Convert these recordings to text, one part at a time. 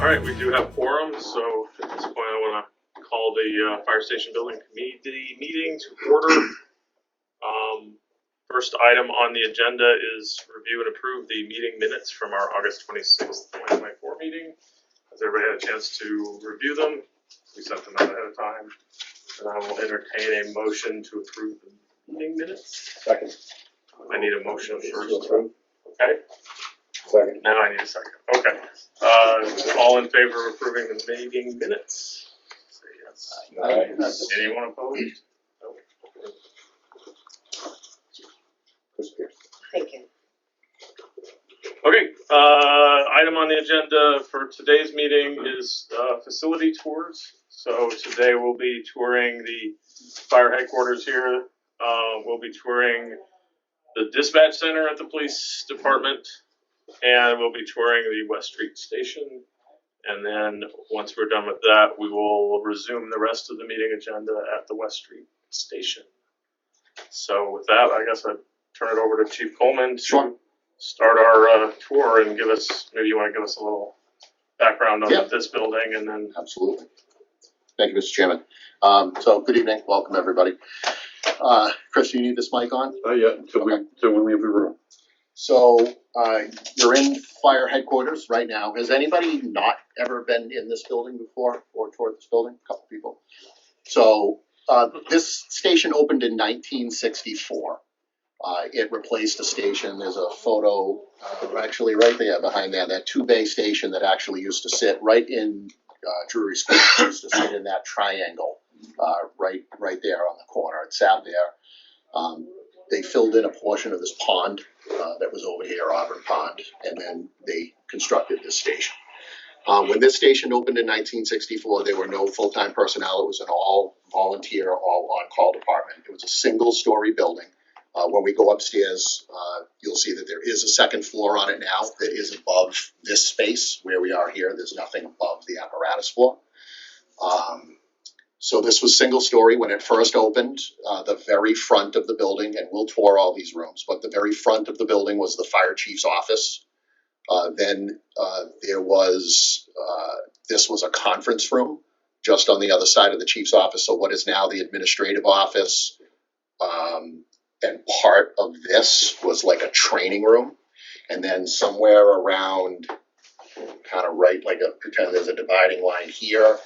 All right, we do have quorum, so at this point I want to call the fire station building committee meeting to order. First item on the agenda is review and approve the meeting minutes from our August 26th, 2024 meeting. Has everybody had a chance to review them? We sent them out ahead of time. And I will entertain a motion to approve the meeting minutes. Second. I need a motion first. Okay. Second. Now I need a second. Okay. All in favor of approving the meeting minutes? Say yes. Aye. Anyone opposed? No. Chris Pierce. Thank you. Okay. Item on the agenda for today's meeting is facility tours. So today we'll be touring the fire headquarters here. We'll be touring the dispatch center at the police department. And we'll be touring the West Street station. And then once we're done with that, we will resume the rest of the meeting agenda at the West Street station. So with that, I guess I'd turn it over to Chief Coleman to start our tour and give us, maybe you want to give us a little background on this building and then. Absolutely. Thank you, Mr. Chairman. So good evening, welcome everybody. Chris, do you need this mic on? Yeah, till we leave the room. So you're in fire headquarters right now. Has anybody not ever been in this building before or toured this building? A couple people. So this station opened in 1964. It replaced a station. There's a photo actually right there behind there, that two-bay station that actually used to sit right in Drury School. It used to sit in that triangle right there on the corner. It sat there. They filled in a portion of this pond that was over here, Auburn Pond, and then they constructed this station. When this station opened in 1964, there were no full-time personnel. It was an all volunteer, all on-call department. It was a single-story building. When we go upstairs, you'll see that there is a second floor on it now that is above this space where we are here. There's nothing above the apparatus floor. So this was single story when it first opened. The very front of the building, and we'll tour all these rooms, but the very front of the building was the fire chief's office. Then there was, this was a conference room just on the other side of the chief's office. So what is now the administrative office, and part of this was like a training room. And then somewhere around, kind of right, like pretend there's a dividing line here,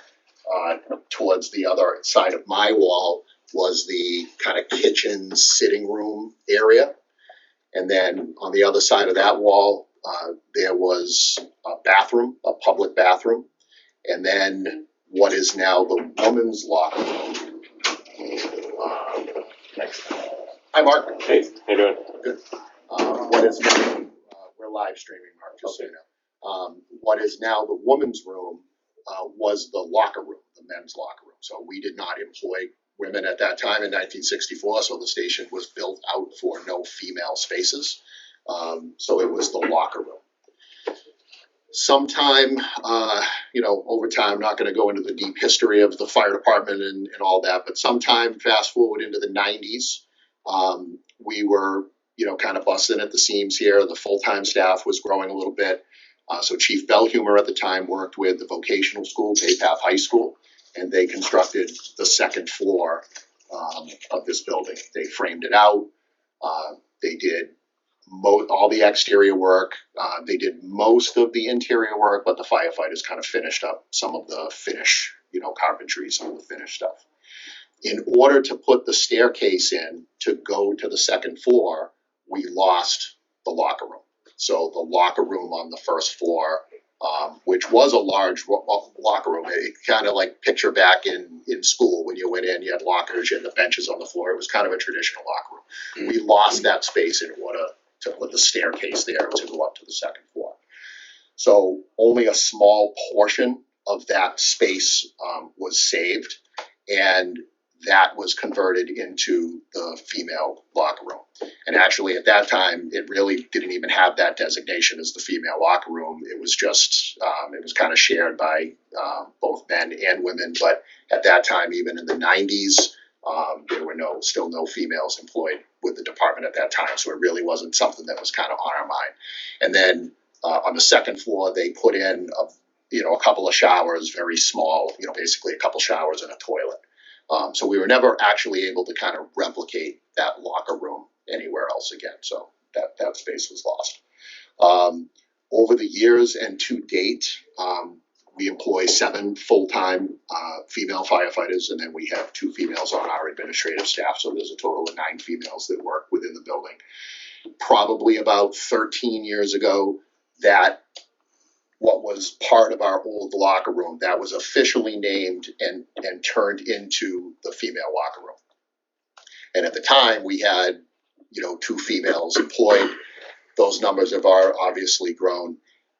towards the other side of my wall was the kind of kitchen sitting room area. And then on the other side of that wall, there was a bathroom, a public bathroom. And then what is now the women's locker room. Next. Hi, Mark. Hey, how you doing? Good. What is now, we're live streaming, Mark, just so you know. What is now the women's room was the locker room, the men's locker room. So we did not employ women at that time in 1964, so the station was built out for no female spaces. So it was the locker room. Sometime, over time, I'm not going to go into the deep history of the fire department and all that, but sometime fast forward into the 90s, we were, kind of busting at the seams here. The full-time staff was growing a little bit. So Chief Bellhumer at the time worked with the vocational school, Bay Path High School, and they constructed the second floor of this building. They framed it out. They did all the exterior work. They did most of the interior work, but the firefighters kind of finished up some of the finish, carpentry, some of the finish stuff. In order to put the staircase in to go to the second floor, we lost the locker room. So the locker room on the first floor, which was a large locker room, it kind of like picture back in school when you went in, you had lockers, you had the benches on the floor. It was kind of a traditional locker room. We lost that space in order to put the staircase there to go up to the second floor. So only a small portion of that space was saved, and that was converted into the female locker room. And actually at that time, it really didn't even have that designation as the female locker room. It was just, it was kind of shared by both men and women. But at that time, even in the 90s, there were still no females employed with the department at that time. So it really wasn't something that was kind of on our mind. And then on the second floor, they put in a couple of showers, very small, basically a couple showers and a toilet. So we were never actually able to kind of replicate that locker room anywhere else again. So that space was lost. Over the years and to date, we employ 7 full-time female firefighters, and then we have 2 females on our administrative staff. So there's a total of 9 females that work within the building. Probably about 13 years ago, that what was part of our old locker room, that was officially named and turned into the female locker room. And at the time, we had 2 females employed. Those numbers have obviously grown,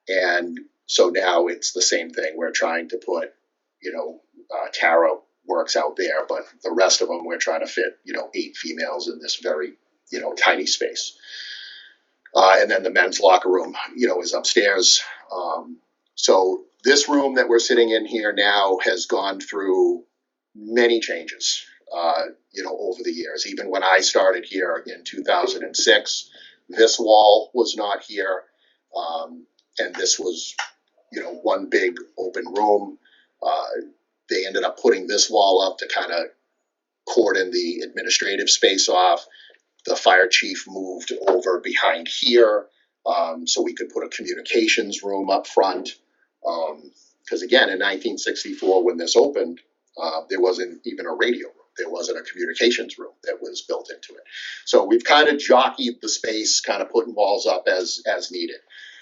and so now it's the same thing. We're trying to put, Tara works out there, but the rest of them we're trying to fit, 8 females in this very, tiny space. And then the men's locker room, is upstairs. So this room that we're sitting in here now has gone through many changes, over the years. Even when I started here in 2006, this wall was not here, and this was, one big open room. They ended up putting this wall up to kind of cordon the administrative space off. The fire chief moved over behind here, so we could put a communications room up front. Because again, in 1964, when this opened, there wasn't even a radio room. There wasn't a communications room that was built into it. So we've kind of jockeyed the space, kind of putting walls up as needed.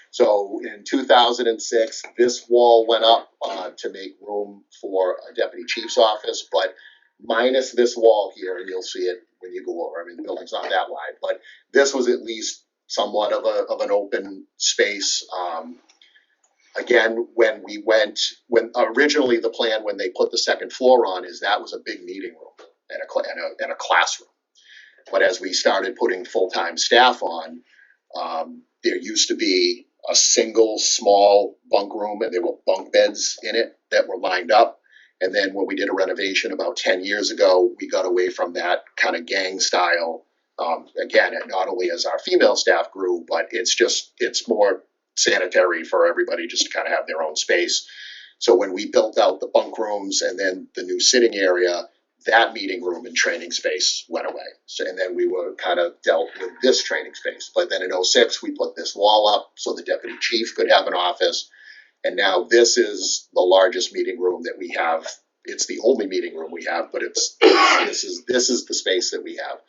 So in 2006, this wall went up to make room for a deputy chief's office, but minus this wall here, and you'll see it when you go over. I mean, the building's not that wide, but this was at least somewhat of an open space. Again, when originally the plan when they put the second floor on is that was a big meeting room and a classroom. But as we started putting full-time staff on, there used to be a single small bunk room, and there were bunk beds in it that were lined up. And then when we did a renovation about 10 years ago, we got away from that kind of gang style. Again, not only as our female staff grew, but it's more sanitary for everybody just to kind of have their own space. So when we built out the bunk rooms and then the new sitting area, that meeting room and training space went away. So, and then we were kind of dealt with this training space. But then in 06, we put this wall up so the deputy chief could have an office. And now this is the largest meeting room that we have. It's the only meeting room we have, but this is the space that we have.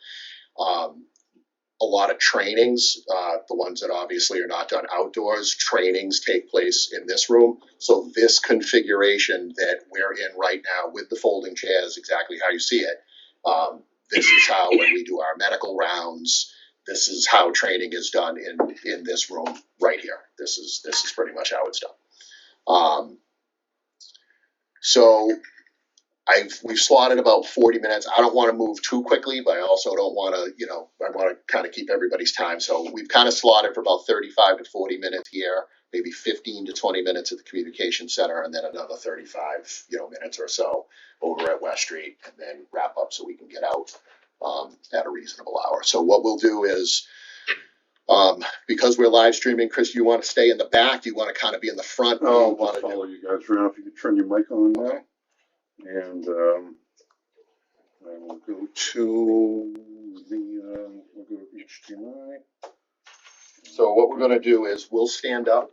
A lot of trainings, the ones that obviously are not done outdoors, trainings take place in this room. So this configuration that we're in right now with the folding chairs, exactly how you see it, this is how when we do our medical rounds, this is how training is done in this room right here. This is pretty much how it's done. So we've slotted about 40 minutes. I don't want to move too quickly, but I also don't want to, I want to kind of keep everybody's time. So we've kind of slotted for about 35 to 40 minutes here, maybe 15 to 20 minutes at the communication center, and then another 35, minutes or so over at West Street, and then wrap up so we can get out at a reasonable hour. So what we'll do is, because we're live streaming, Chris, you want to stay in the back? Do you want to kind of be in the front? I'll follow you guys around. If you could turn your mic on now. And I will go to we'll go to HDMI. So what we're going to do is we'll stand up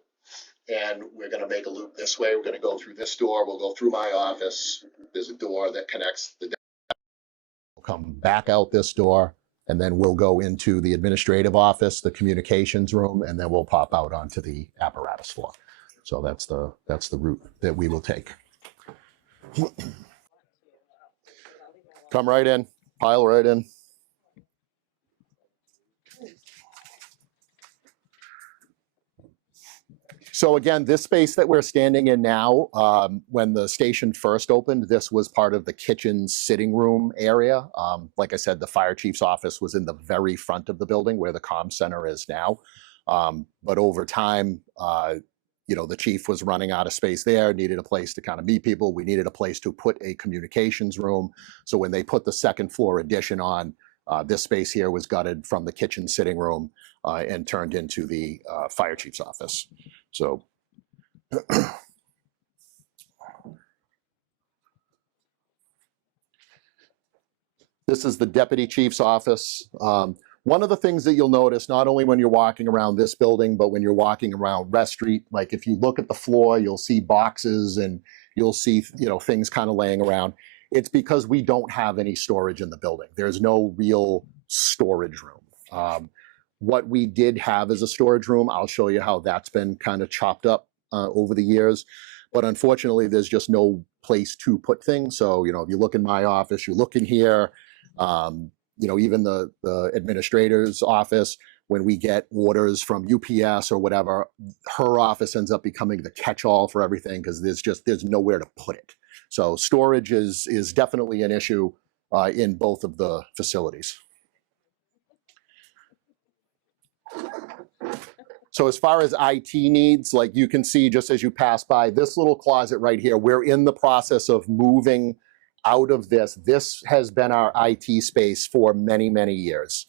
and we're going to make a loop this way. We're going to go through this door. We'll go through my office. There's a door that connects the. We'll come back out this door, and then we'll go into the administrative office, the communications room, and then we'll pop out onto the apparatus floor. So that's the route that we will take. Come right in, pile right in. So again, this space that we're standing in now, when the station first opened, this was part of the kitchen sitting room area. Like I said, the fire chief's office was in the very front of the building where the comm center is now. But over time, the chief was running out of space there, needed a place to kind of meet people. We needed a place to put a communications room. So when they put the second floor addition on, this space here was gutted from the kitchen sitting room and turned into the fire chief's office. So This is the deputy chief's office. One of the things that you'll notice, not only when you're walking around this building, but when you're walking around West Street, like if you look at the floor, you'll see boxes and you'll see, you know, things kind of laying around. It's because we don't have any storage in the building. There's no real storage room. What we did have as a storage room, I'll show you how that's been kind of chopped up over the years. But unfortunately, there's just no place to put things. So, you know, if you look in my office, you look in here, you know, even the administrator's office, when we get orders from UPS or whatever, her office ends up becoming the catch-all for everything because there's nowhere to put it. So storage is definitely an issue in both of the facilities. So as far as IT needs, like you can see just as you pass by this little closet right here, we're in the process of moving out of this. This has been our IT space for many, many years.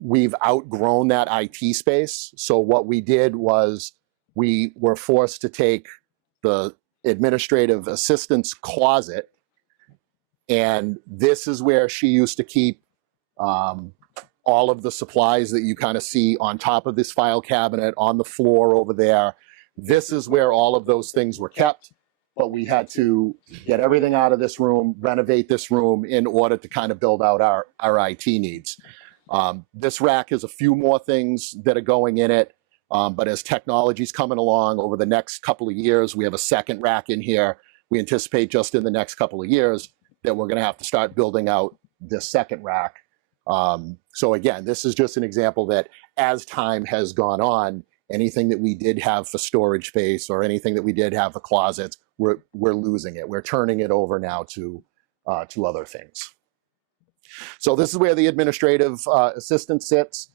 We've outgrown that IT space. So what we did was we were forced to take the administrative assistant's closet, and this is where she used to keep all of the supplies that you kind of see on top of this file cabinet, on the floor over there. This is where all of those things were kept, but we had to get everything out of this room, renovate this room in order to kind of build out our IT needs. This rack has a few more things that are going in it, but as technology's coming along over the next couple of years, we have a second rack in here. We anticipate just in the next couple of years that we're gonna have to start building out this second rack. So again, this is just an example that as time has gone on, anything that we did have for storage space or anything that we did have for closets, we're losing it. We're turning it over now to other things. So this is where the administrative assistant sits.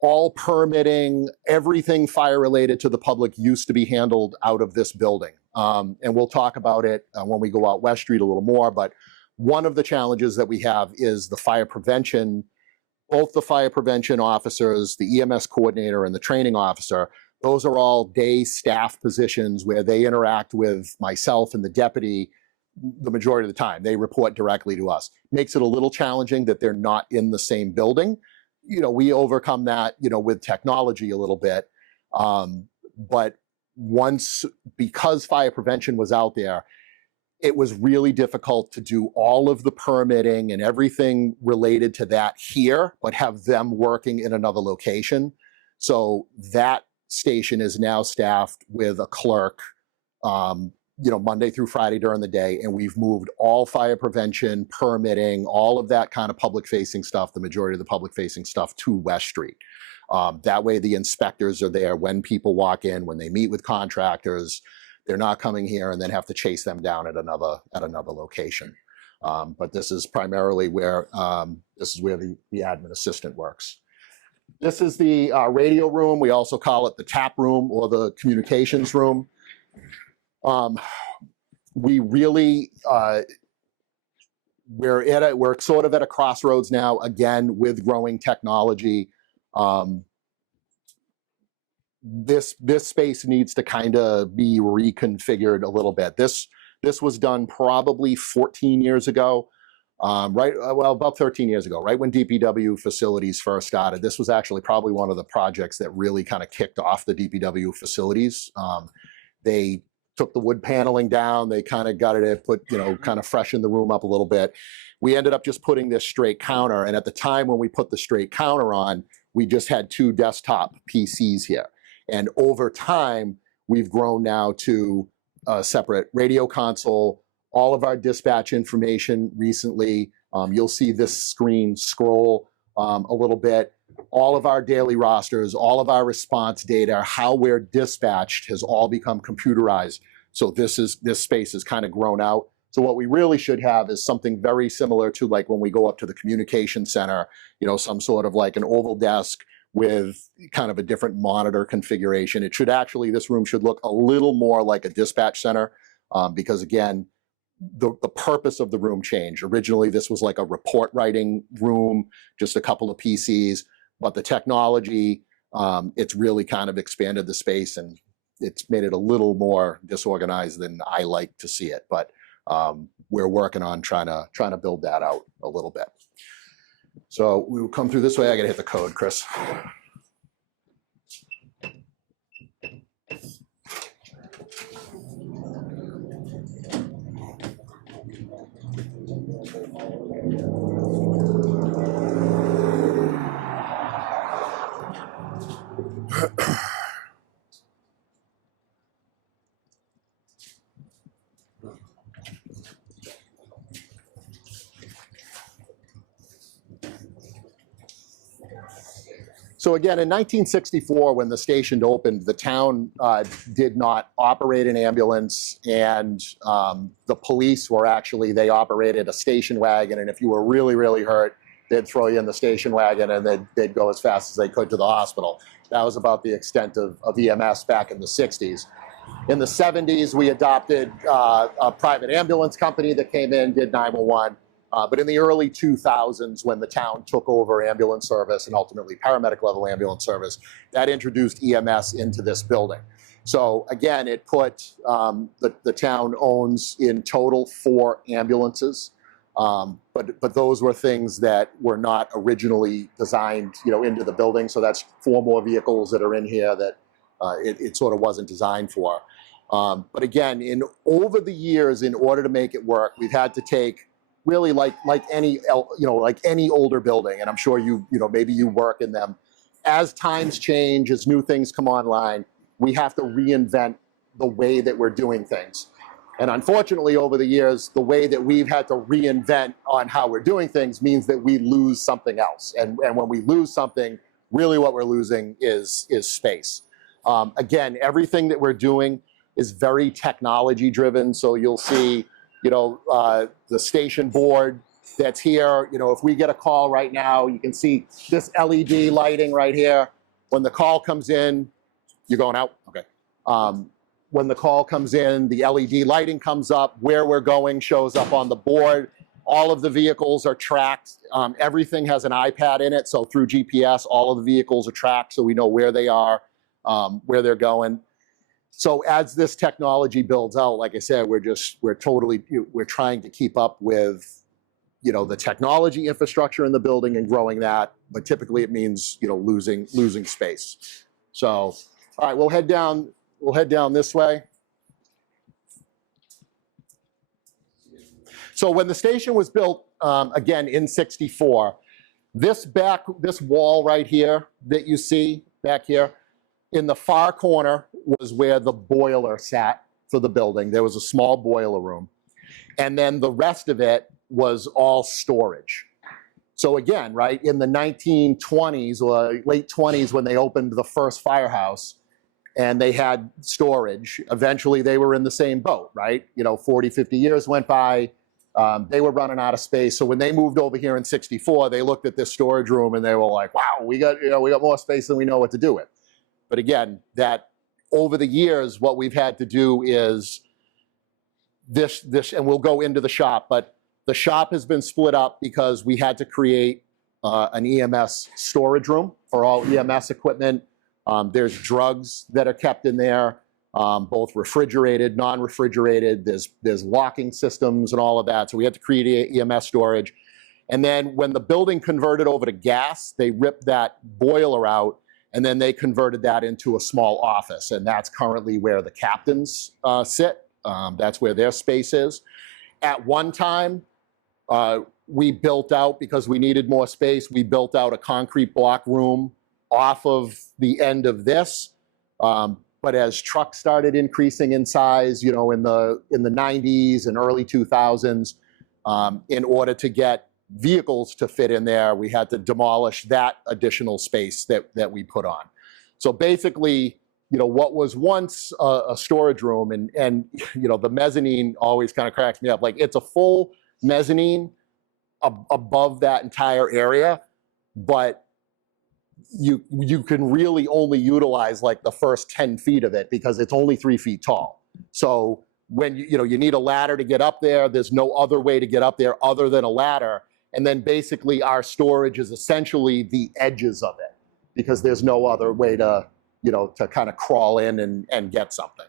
All permitting, everything fire related to the public used to be handled out of this building. And we'll talk about it when we go out West Street a little more, but one of the challenges that we have is the fire prevention. Both the fire prevention officers, the EMS coordinator, and the training officer, those are all day staff positions where they interact with myself and the deputy the majority of the time. They report directly to us. Makes it a little challenging that they're not in the same building. You know, we overcome that, you know, with technology a little bit. But because fire prevention was out there, it was really difficult to do all of the permitting and everything related to that here, but have them working in another location. So that station is now staffed with a clerk, you know, Monday through Friday during the day, and we've moved all fire prevention, permitting, all of that kind of public-facing stuff, the majority of the public-facing stuff, to West Street. That way the inspectors are there when people walk in, when they meet with contractors. They're not coming here and then have to chase them down at another location. But this is primarily where the admin assistant works. This is the radio room. We also call it the tap room or the communications room. We really we're sort of at a crossroads now, again, with growing technology. This space needs to kind of be reconfigured a little bit. This was done probably 14 years ago, about 13 years ago, right when DPW facilities first started. This was actually probably one of the projects that really kind of kicked off the DPW facilities. They took the wood paneling down, they kind of got it put, you know, kind of freshened the room up a little bit. We ended up just putting this straight counter, and at the time when we put the straight counter on, we just had 2 desktop PCs here. And over time, we've grown now to a separate radio console, all of our dispatch information recently. You'll see this screen scroll a little bit. All of our daily rosters, all of our response data, how we're dispatched has all become computerized. So this space has kind of grown out. So what we really should have is something very similar to like when we go up to the communication center, you know, some sort of like an oval desk with kind of a different monitor configuration. It should actually, this room should look a little more like a dispatch center because again, the purpose of the room changed. Originally, this was like a report writing room, just a couple of PCs, but the technology, it's really kind of expanded the space and it's made it a little more disorganized than I like to see it. But we're working on trying to build that out a little bit. So we will come through this way. I got to hit the code, Chris. So again, in 1964, when the station opened, the town did not operate an ambulance, and the police were actually, they operated a station wagon, and if you were really, really hurt, they'd throw you in the station wagon and they'd go as fast as they could to the hospital. That was about the extent of EMS back in the 60s. In the 70s, we adopted a private ambulance company that came in, did 911. But in the early 2000s, when the town took over ambulance service and ultimately paramedic level ambulance service, that introduced EMS into this building. So again, it put, the town owns in total 4 ambulances. But those were things that were not originally designed, into the building. So that's 4 more vehicles that are in here that it sort of wasn't designed for. But again, over the years, in order to make it work, we've had to take, really like any older building, and I'm sure maybe you work in them. As times change, as new things come online, we have to reinvent the way that we're doing things. And unfortunately, over the years, the way that we've had to reinvent on how we're doing things means that we lose something else. And when we lose something, really what we're losing is space. Again, everything that we're doing is very technology driven. So you'll see the station board that's here. If we get a call right now, you can see this LED lighting right here. When the call comes in, you're going out? Okay. When the call comes in, the LED lighting comes up. Where we're going shows up on the board. All of the vehicles are tracked. Everything has an iPad in it. So through GPS, all of the vehicles are tracked so we know where they are, where they're going. So as this technology builds out, like I said, we're trying to keep up with, the technology infrastructure in the building and growing that. But typically it means, losing space. So, all right, we'll head down this way. So when the station was built, again, in '64, this wall right here that you see back here, in the far corner was where the boiler sat for the building. There was a small boiler room. And then the rest of it was all storage. So again, right, in the 1920s or late 20s, when they opened the first firehouse and they had storage, eventually they were in the same boat, right? 40, 50 years went by, they were running out of space. So when they moved over here in '64, they looked at this storage room and they were like, wow, we got more space than we know what to do with. But again, that over the years, what we've had to do is this, and we'll go into the shop, but the shop has been split up because we had to create an EMS storage room for all EMS equipment. There's drugs that are kept in there, both refrigerated, non-refrigerated. There's locking systems and all of that. So we had to create EMS storage. And then when the building converted over to gas, they ripped that boiler out. And then they converted that into a small office. And that's currently where the captains sit. That's where their space is. At one time, we built out, because we needed more space, we built out a concrete block room off of the end of this. But as trucks started increasing in size, in the 90s and early 2000s, in order to get vehicles to fit in there, we had to demolish that additional space that we put on. So basically, what was once a storage room, and the mezzanine always kind of cracks me up. Like, it's a full mezzanine above that entire area, but you can really only utilize like the first 10 feet of it because it's only 3 feet tall. So when you need a ladder to get up there, there's no other way to get up there other than a ladder. And then basically our storage is essentially the edges of it because there's no other way to kind of crawl in and get something.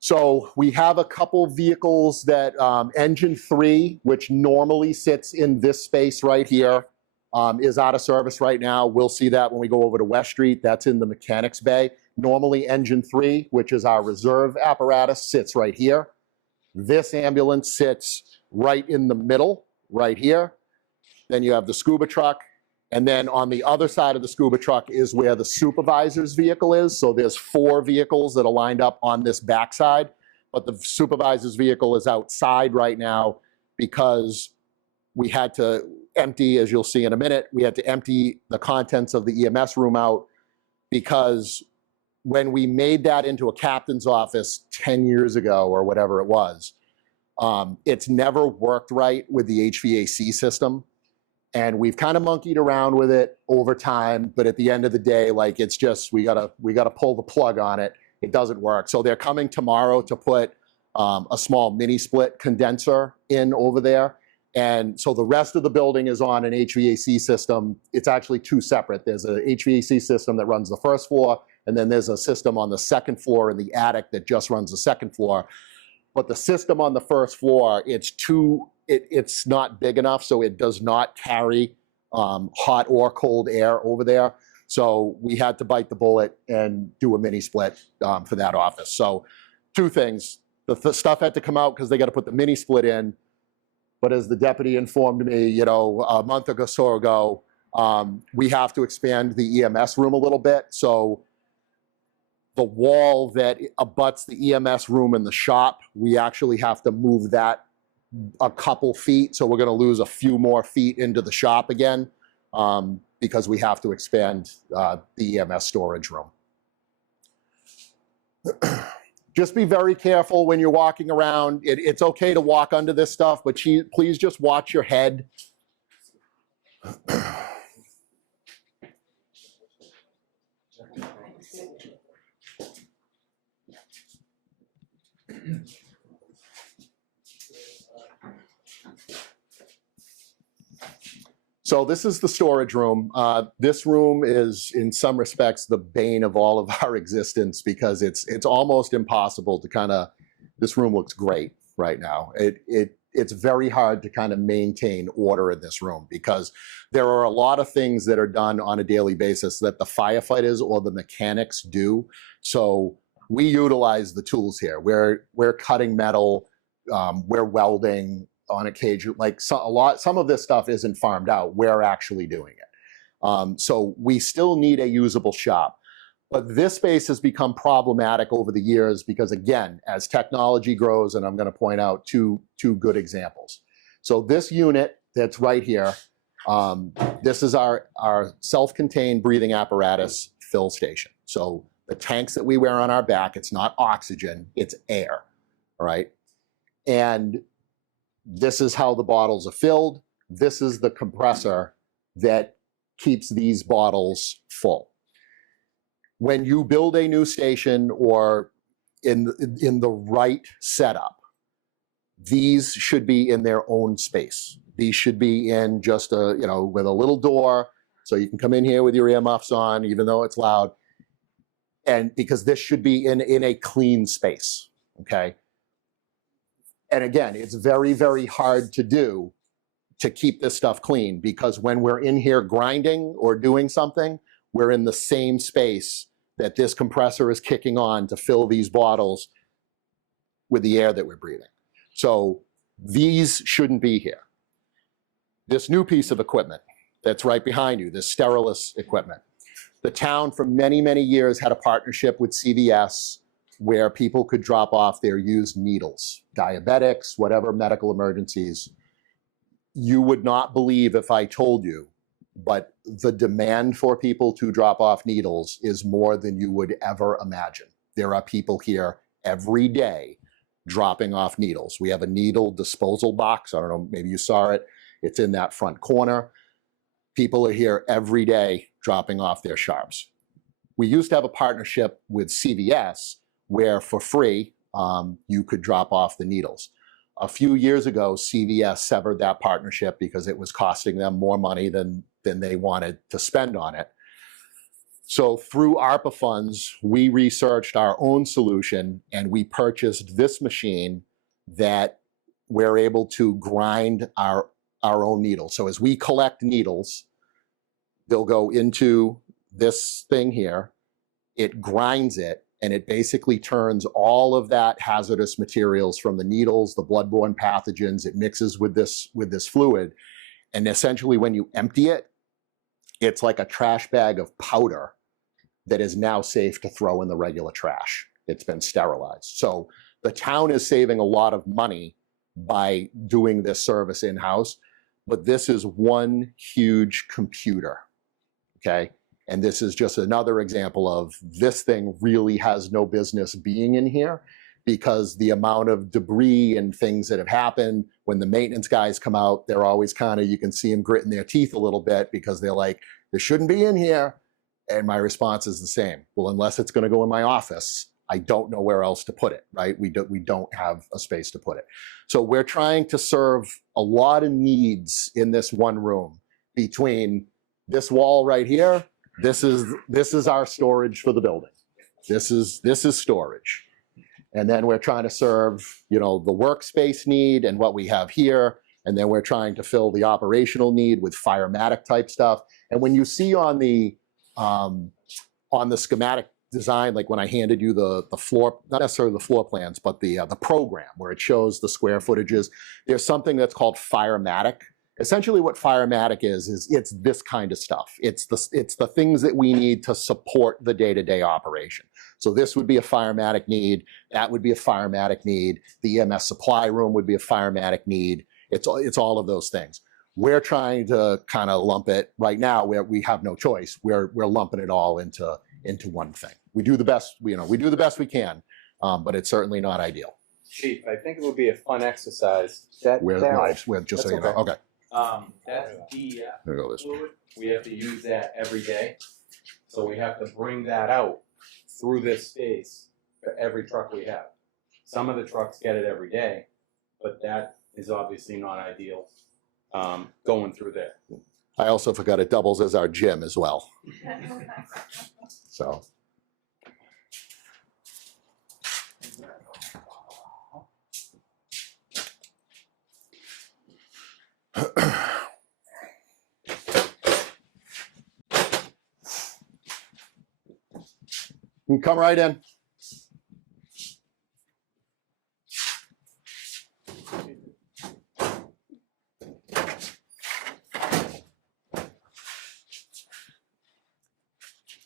So we have a couple vehicles that engine 3, which normally sits in this space right here, is out of service right now. We'll see that when we go over to West Street. That's in the mechanics bay. Normally engine 3, which is our reserve apparatus, sits right here. This ambulance sits right in the middle, right here. Then you have the scuba truck. And then on the other side of the scuba truck is where the supervisor's vehicle is. So there's 4 vehicles that are lined up on this backside, but the supervisor's vehicle is outside right now because we had to empty, as you'll see in a minute, we had to empty the contents of the EMS room out because when we made that into a captain's office 10 years ago or whatever it was, it's never worked right with the HVAC system. And we've kind of monkeyed around with it over time, but at the end of the day, like it's just we gotta pull the plug on it. It doesn't work. So they're coming tomorrow to put a small mini split condenser in over there. And so the rest of the building is on an HVAC system. It's actually 2 separate. There's an HVAC system that runs the first floor, and then there's a system on the second floor in the attic that just runs the second floor. But the system on the first floor, it's not big enough, so it does not carry hot or cold air over there. So we had to bite the bullet and do a mini split for that office. So 2 things. The stuff had to come out because they got to put the mini split in. But as the deputy informed me, a month or so ago, we have to expand the EMS room a little bit. So the wall that abuts the EMS room in the shop, we actually have to move that a couple feet. So we're going to lose a few more feet into the shop again because we have to expand the EMS storage room. Just be very careful when you're walking around. It's okay to walk under this stuff, but please just watch your head. So this is the storage room. This room is, in some respects, the bane of all of our existence because it's almost impossible to this room looks great right now. It's very hard to kind of maintain order in this room because there are a lot of things that are done on a daily basis that the firefighters or the mechanics do. So we utilize the tools here. We're cutting metal, we're welding on occasion. Like some of this stuff isn't farmed out. We're actually doing it. So we still need a usable shop. But this space has become problematic over the years because, again, as technology grows, and I'm going to point out two good examples. So this unit that's right here, this is our self-contained breathing apparatus fill station. So the tanks that we wear on our back, it's not oxygen, it's air, all right? And this is how the bottles are filled. This is the compressor that keeps these bottles full. When you build a new station or in the right setup, these should be in their own space. These should be in just with a little door, so you can come in here with your earmuffs on, even though it's loud. And because this should be in a clean space, okay? And again, it's very, very hard to do to keep this stuff clean because when we're in here grinding or doing something, we're in the same space that this compressor is kicking on to fill these bottles with the air that we're breathing. So these shouldn't be here. This new piece of equipment that's right behind you, this Sterilis equipment, the town for many, many years had a partnership with CVS where people could drop off their used needles, diabetics, whatever medical emergencies. You would not believe if I told you, but the demand for people to drop off needles is more than you would ever imagine. There are people here every day dropping off needles. We have a needle disposal box. I don't know, maybe you saw it. It's in that front corner. People are here every day dropping off their sharps. We used to have a partnership with CVS where for free, you could drop off the needles. A few years ago, CVS severed that partnership because it was costing them more money than they wanted to spend on it. So through ARPA funds, we researched our own solution and we purchased this machine that we're able to grind our own needles. So as we collect needles, they'll go into this thing here, it grinds it, and it basically turns all of that hazardous materials from the needles, the bloodborne pathogens, it mixes with this fluid. And essentially when you empty it, it's like a trash bag of powder that is now safe to throw in the regular trash. It's been sterilized. So the town is saving a lot of money by doing this service in-house, but this is one huge computer, okay? And this is just another example of this thing really has no business being in here, because the amount of debris and things that have happened, when the maintenance guys come out, they're always kind of, you can see them gritting their teeth a little bit because they're like, this shouldn't be in here. And my response is the same. Well, unless it's going to go in my office, I don't know where else to put it, right? We don't have a space to put it. So we're trying to serve a lot of needs in this one room. Between this wall right here, this is our storage for the building. This is storage. And then we're trying to serve, you know, the workspace need and what we have here. And then we're trying to fill the operational need with firematic type stuff. And when you see on the schematic design, like when I handed you the floor, not necessarily the floor plans, but the program where it shows the square footages, there's something that's called firematic. Essentially what firematic is it's this kind of stuff. It's the things that we need to support the day-to-day operation. So this would be a firematic need, that would be a firematic need, the EMS supply room would be a firematic need. It's all of those things. We're trying to kind of lump it right now where we have no choice. We're lumping it all into one thing. We do the best, we do the best we can, but it's certainly not ideal. Chief, I think it would be a fun exercise. We're just so you know. Okay. That DEF There we go, this one. fluid, we have to use that every day. So we have to bring that out through this space for every truck we have. Some of the trucks get it every day, but that is obviously not ideal, going through there. I also forgot it doubles as our gym as well. So. You come right in.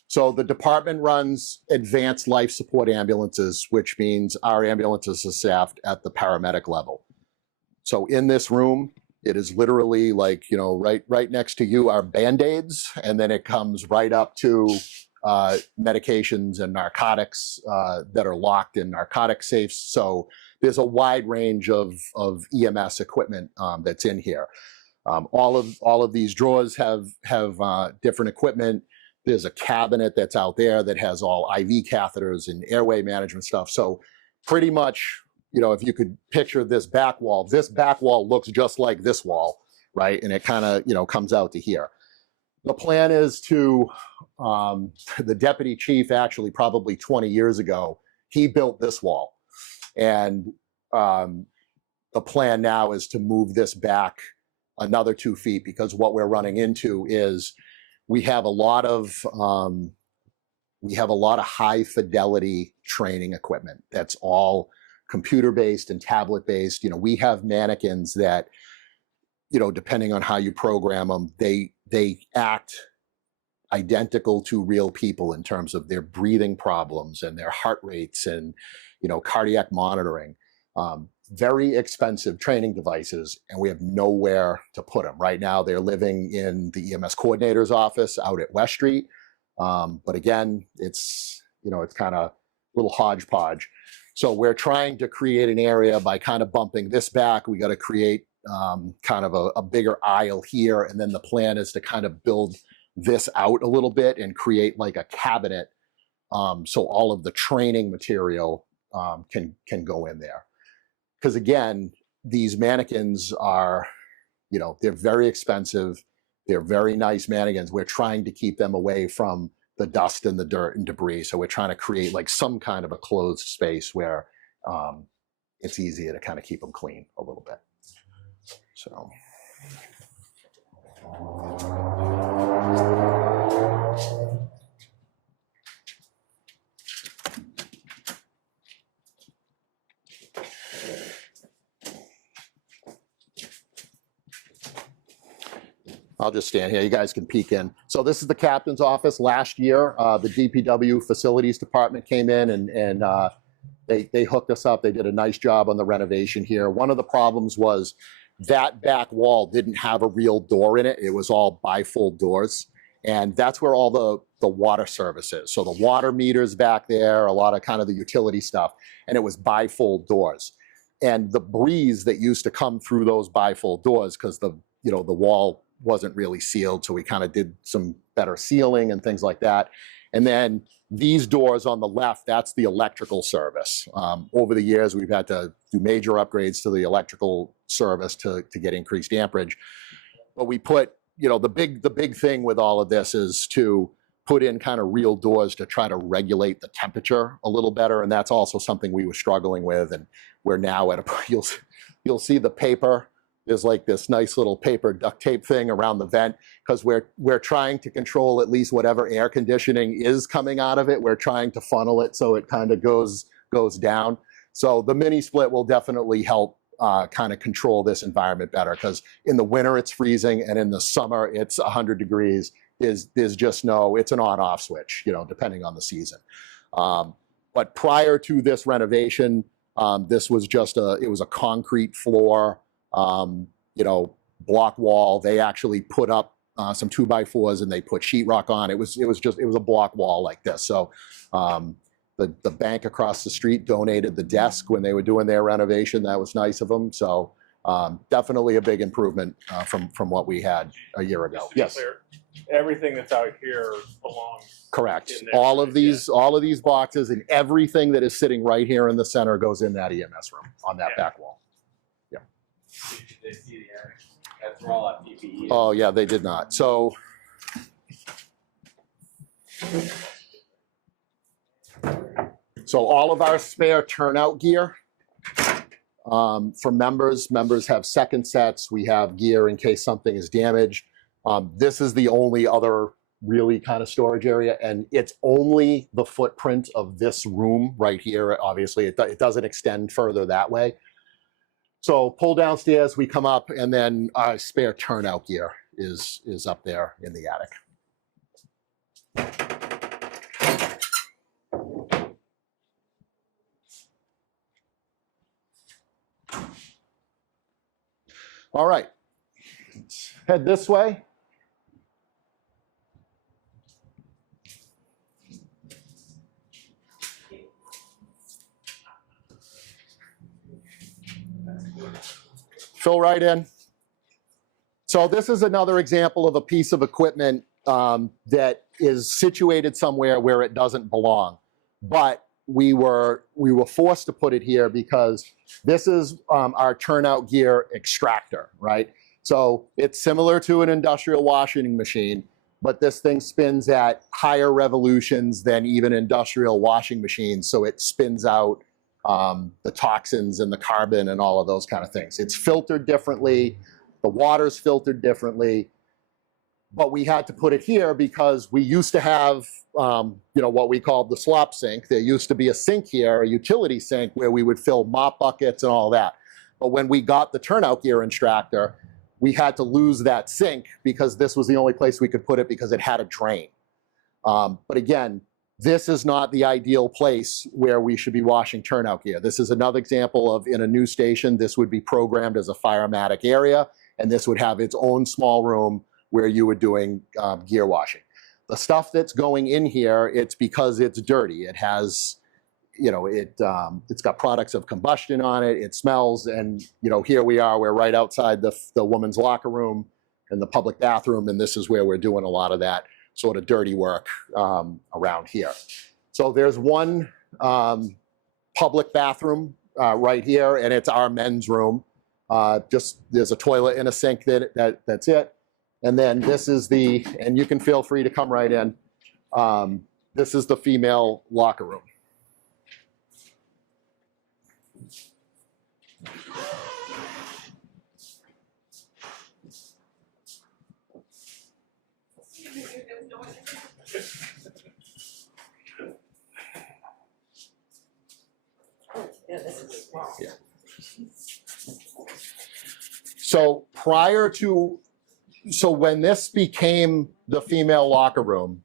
So the department runs advanced life support ambulances, which means our ambulances are staffed at the paramedic level. So in this room, it is literally like, right next to you are Band-Aids, and then it comes right up to medications and narcotics that are locked in narcotic safes. So there's a wide range of EMS equipment that's in here. All of these drawers have different equipment. There's a cabinet that's out there that has all IV catheters and airway management stuff. So pretty much, if you could picture this back wall looks just like this wall, right? And it kind of, comes out to here. The plan is to, the deputy chief actually probably 20 years ago, he built this wall. And the plan now is to move this back another 2 feet, because what we're running into is we have a lot of high fidelity training equipment that's all computer based and tablet based. We have mannequins that, depending on how you program them, they act identical to real people in terms of their breathing problems and their heart rates and, cardiac monitoring. Very expensive training devices, and we have nowhere to put them. Right now, they're living in the EMS coordinator's office out at West Street. But again, it's kind of a little hodgepodge. So we're trying to create an area by kind of bumping this back. We got to create kind of a bigger aisle here. And then the plan is to kind of build this out a little bit and create like a cabinet. So all of the training material can go in there. Because again, these mannequins are, they're very expensive. They're very nice mannequins. We're trying to keep them away from the dust and the dirt and debris. So we're trying to create like some kind of a closed space where it's easier to kind of keep them clean a little bit. So. I'll just stand here. You guys can peek in. So this is the captain's office. Last year, the DPW facilities department came in and they hooked us up. They did a nice job on the renovation here. One of the problems was that back wall didn't have a real door in it. It was all bifold doors. And that's where all the water service is. So the water meters back there, a lot of kind of the utility stuff, and it was bifold doors. And the breeze that used to come through those bifold doors, because the wall wasn't really sealed, so we kind of did some better sealing and things like that. And then these doors on the left, that's the electrical service. Over the years, we've had to do major upgrades to the electrical service to get increased amperage. But we put, the big thing with all of this is to put in kind of real doors to try to regulate the temperature a little better. And that's also something we were struggling with. And we're now at a, you'll see the paper. There's like this nice little paper duct tape thing around the vent because we're trying to control at least whatever air conditioning is coming out of it. We're trying to funnel it so it kind of goes down. So the mini split will definitely help kind of control this environment better, because in the winter it's freezing and in the summer it's 100 degrees. There's just it's an on-off switch, depending on the season. But prior to this renovation, this was it was a concrete floor. Block wall. They actually put up some 2x4s and they put sheetrock on. It was a block wall like this. So the bank across the street donated the desk when they were doing their renovation. That was nice of them. So definitely a big improvement from what we had a year ago. Yes. Clear, everything that's out here belongs. Correct. All of these boxes and everything that is sitting right here in the center goes in that EMS room on that back wall. They see the area. That's where all that PPE is. Oh yeah, they did not. So all of our spare turnout gear for members have second sets. We have gear in case something is damaged. This is the only other really kind of storage area, and it's only the footprint of this room right here. Obviously, it doesn't extend further that way. So pull downstairs, we come up, and then our spare turnout gear is up there in the attic. All right, let's head this way. Fill right in. So this is another example of a piece of equipment that is situated somewhere where it doesn't belong. But we were forced to put it here because this is our turnout gear extractor, right? So it's similar to an industrial washing machine, but this thing spins at higher revolutions than even industrial washing machines. So it spins out the toxins and the carbon and all of those kind of things. It's filtered differently. The water's filtered differently. But we had to put it here because we used to have, what we called the slop sink. There used to be a sink here, a utility sink, where we would fill mop buckets and all that. But when we got the turnout gear extractor, we had to lose that sink because this was the only place we could put it because it had a drain. But again, this is not the ideal place where we should be washing turnout gear. This is another example of, in a new station, this would be programmed as a firematic area, and this would have its own small room where you were doing gear washing. The stuff that's going in here, it's because it's dirty. It has, it's got products of combustion on it. It smells, and here we are. We're right outside the woman's locker room and the public bathroom, and this is where we're doing a lot of that sort of dirty work around here. So there's one public bathroom right here, and it's our men's room. There's a toilet and a sink that's it. And then this is and you can feel free to come right in. This is the female locker room. Yeah, this is small. Yeah. So when this became the female locker room,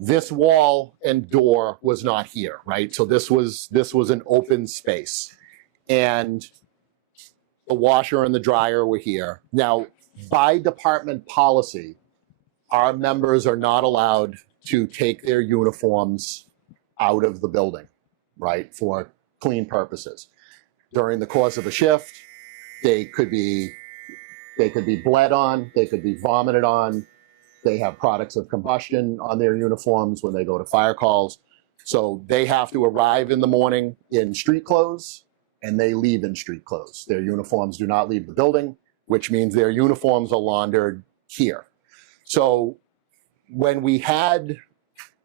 this wall and door was not here, right? So this was an open space, and the washer and the dryer were here. Now, by department policy, our members are not allowed to take their uniforms out of the building, right, for clean purposes. During the course of a shift, they could be bled on, they could be vomited on, they have products of combustion on their uniforms when they go to fire calls. So they have to arrive in the morning in street clothes, and they leave in street clothes. Their uniforms do not leave the building, which means their uniforms are laundered here. So when we had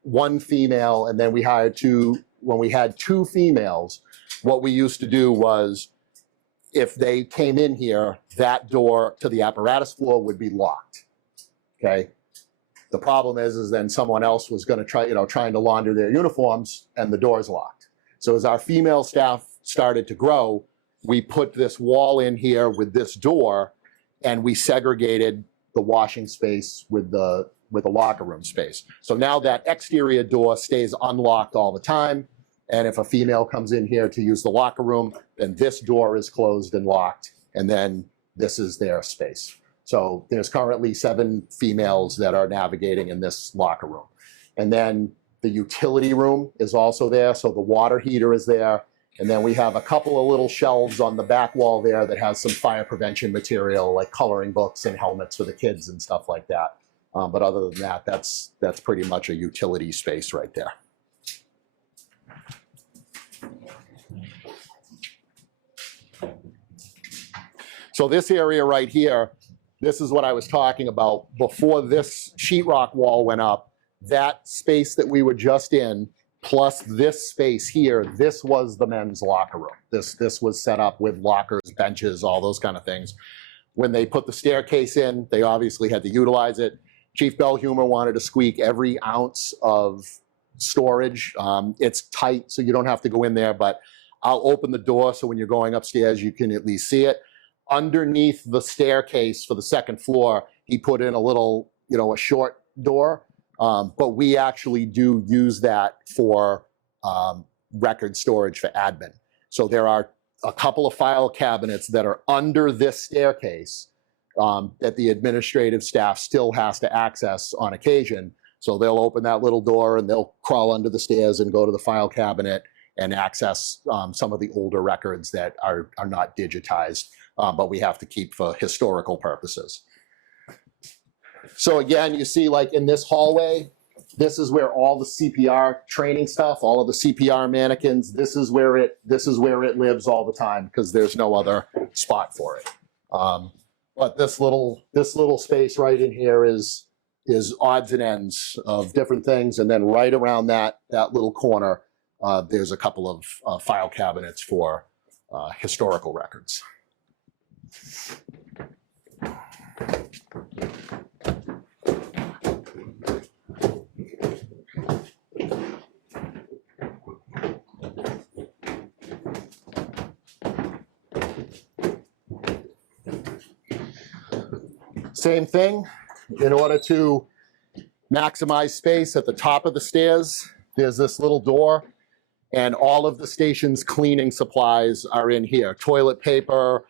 one female and then we hired when we had two females, what we used to do was, if they came in here, that door to the apparatus floor would be locked, okay? The problem is then someone else was gonna trying to launder their uniforms, and the door's locked. So as our female staff started to grow, we put this wall in here with this door, and we segregated the washing space with the locker room space. So now that exterior door stays unlocked all the time, and if a female comes in here to use the locker room, then this door is closed and locked, and then this is their space. So there's currently 7 females that are navigating in this locker room. And then the utility room is also there, so the water heater is there. And then we have a couple of little shelves on the back wall there that has some fire prevention material, like coloring books and helmets for the kids and stuff like that. But other than that, that's pretty much a utility space right there. So this area right here, this is what I was talking about. Before this sheetrock wall went up, that space that we were just in, plus this space here, this was the men's locker room. This was set up with lockers, benches, all those kind of things. When they put the staircase in, they obviously had to utilize it. Chief Bellhumer wanted to squeak every ounce of storage. It's tight, so you don't have to go in there, but I'll open the door so when you're going upstairs, you can at least see it. Underneath the staircase for the second floor, he put in a little, a short door, but we actually do use that for record storage for admin. So there are a couple of file cabinets that are under this staircase that the administrative staff still has to access on occasion. So they'll open that little door and they'll crawl under the stairs and go to the file cabinet and access some of the older records that are not digitized, but we have to keep for historical purposes. So again, you see, like in this hallway, this is where all the CPR training stuff, all of the CPR mannequins, this is where it lives all the time because there's no other spot for it. But this little space right in here is odds and ends of different things, and then right around that little corner, there's a couple of file cabinets for historical records. Same thing, in order to maximize space at the top of the stairs, there's this little door, and all of the station's cleaning supplies are in here. Toilet paper,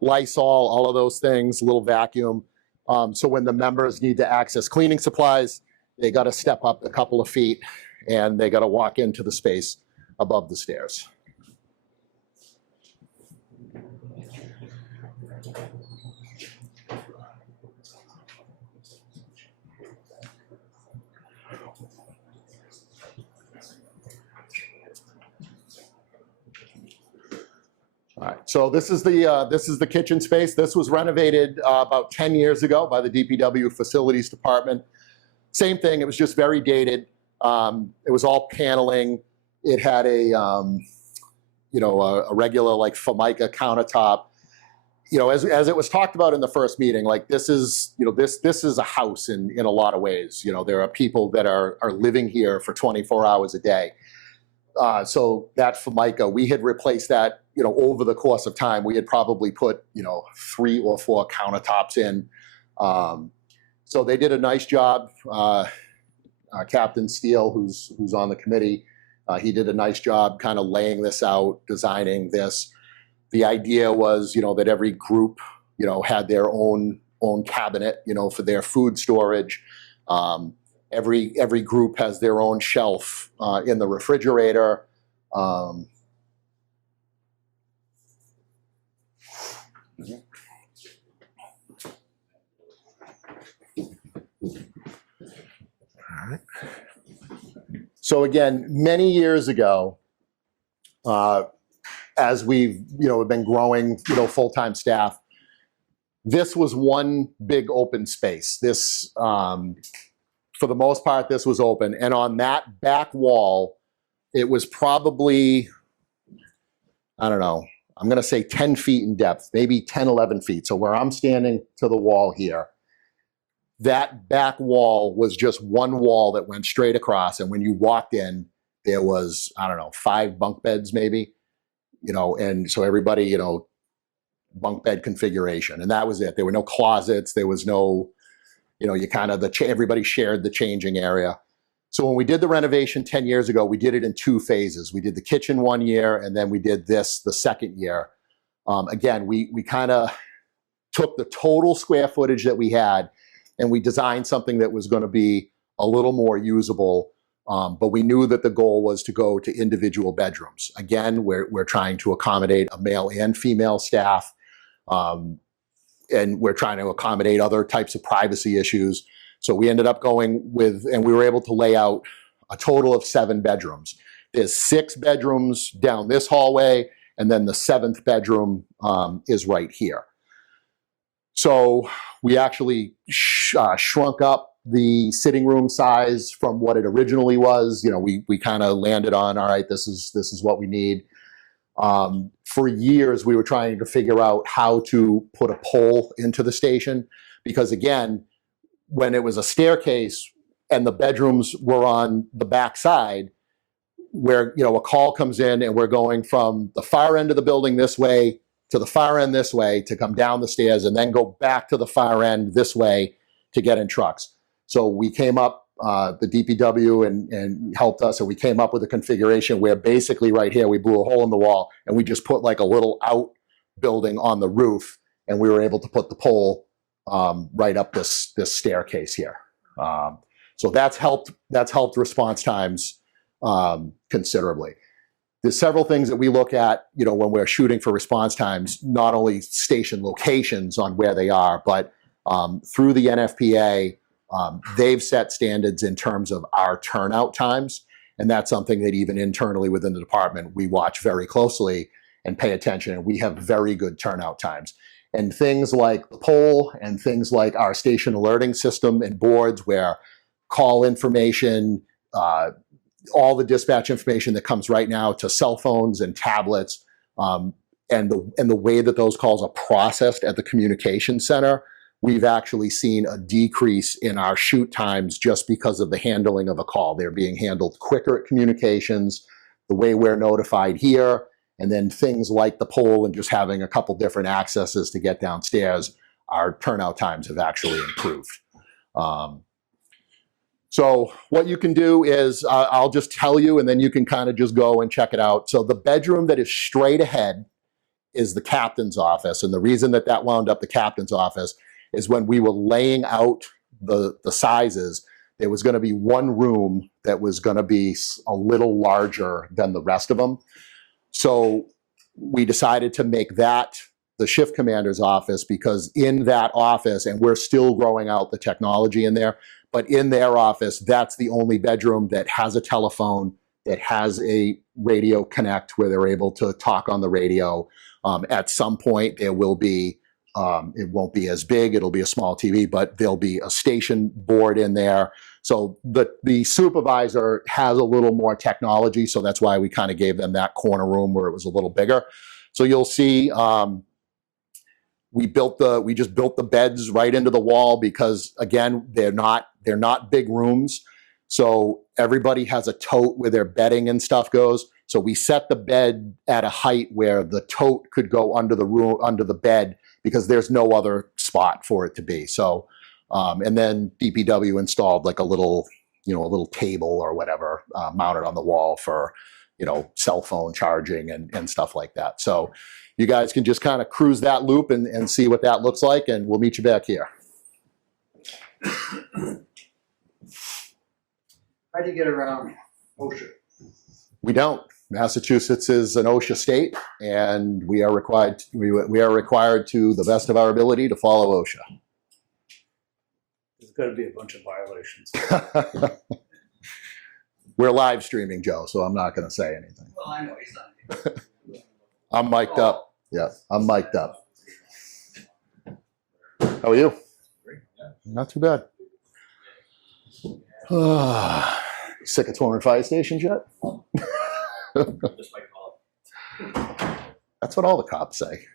Lysol, all of those things, a little vacuum. So when the members need to access cleaning supplies, they got to step up a couple of feet and they got to walk into the space above the stairs. All right, so this is the kitchen space. This was renovated about 10 years ago by the DPW Facilities Department. Same thing, it was just very dated. It was all paneling. It had a regular like Formica countertop. As it was talked about in the first meeting, like this is a house in a lot of ways. There are people that are living here for 24 hours a day. So that Formica, we had replaced that, over the course of time. We had probably put, 3 or 4 countertops in. So they did a nice job. Captain Steele, who's on the committee, he did a nice job kind of laying this out, designing this. The idea was, that every group, had their own cabinet, for their food storage. Every group has their own shelf in the refrigerator. So again, many years ago, as we've been growing full-time staff, this was one big open space. This for the most part, this was open, and on that back wall, it was probably, I don't know, I'm going to say 10 feet in depth, maybe 10, 11 feet. So where I'm standing to the wall here, that back wall was just one wall that went straight across, and when you walked in, there was, I don't know, 5 bunk beds maybe, and so everybody, bunk bed configuration, and that was it. There were no closets, there was no, everybody shared the changing area. So when we did the renovation 10 years ago, we did it in 2 phases. We did the kitchen one year, and then we did this the second year. Again, we kind of took the total square footage that we had, and we designed something that was going to be a little more usable. But we knew that the goal was to go to individual bedrooms. Again, we're trying to accommodate a male and female staff. And we're trying to accommodate other types of privacy issues. So we ended up going with, and we were able to lay out a total of 7 bedrooms. There's 6 bedrooms down this hallway, and then the 7th bedroom is right here. So we actually shrunk up the sitting room size from what it originally was. We kind of landed on, all right, this is what we need. For years, we were trying to figure out how to put a pole into the station, because again, when it was a staircase and the bedrooms were on the back side, where a call comes in and we're going from the far end of the building this way to the far end this way to come down the stairs and then go back to the far end this way to get in trucks. So we came up, the DPW and helped us, and we came up with a configuration where basically right here we blew a hole in the wall and we just put like a little outbuilding on the roof, and we were able to put the pole right up this staircase here. So that's helped response times considerably. There's several things that we look at, when we're shooting for response times, not only station locations on where they are, but through the NFPA, they've set standards in terms of our turnout times. And that's something that even internally within the department, we watch very closely and pay attention. And we have very good turnout times. And things like the poll and things like our station alerting system and boards, where call information, all the dispatch information that comes right now to cell phones and tablets, and the way that those calls are processed at the communication center, we've actually seen a decrease in our shoot times just because of the handling of a call. They're being handled quicker at communications, the way we're notified here, and then things like the poll and just having a couple different accesses to get downstairs, our turnout times have actually improved. So what you can do is, I'll just tell you, and then you can kind of just go and check it out. So the bedroom that is straight ahead is the captain's office. And the reason that that wound up the captain's office is when we were laying out the sizes, there was going to be one room that was going to be a little larger than the rest of them. So we decided to make that the shift commander's office, because in that office, and we're still growing out the technology in there, but in their office, that's the only bedroom that has a telephone, that has a radio connect where they're able to talk on the radio. At some point, there will be, it won't be as big, it'll be a small TV, but there'll be a station board in there So the supervisor has a little more technology, so that's why we kind of gave them that corner room where it was a little bigger. So you'll see we just built the beds right into the wall because again, they're not big rooms. So everybody has a tote where their bedding and stuff goes. So we set the bed at a height where the tote could go under the bed because there's no other spot for it to be. So, and then DPW installed like a little table or whatever mounted on the wall for, cell phone charging and stuff like that. So you guys can just kind of cruise that loop and see what that looks like, and we'll meet you back here. How do you get around OSHA? We don't. Massachusetts is an OSHA state, and we are required to the best of our ability to follow OSHA. There's got to be a bunch of violations. We're live streaming, Joe, so I'm not going to say anything. Well, I know he's not. I'm mic'd up. Yeah, I'm mic'd up. How are you? Not too bad. Sick of touring fire stations yet? That's what all the cops say.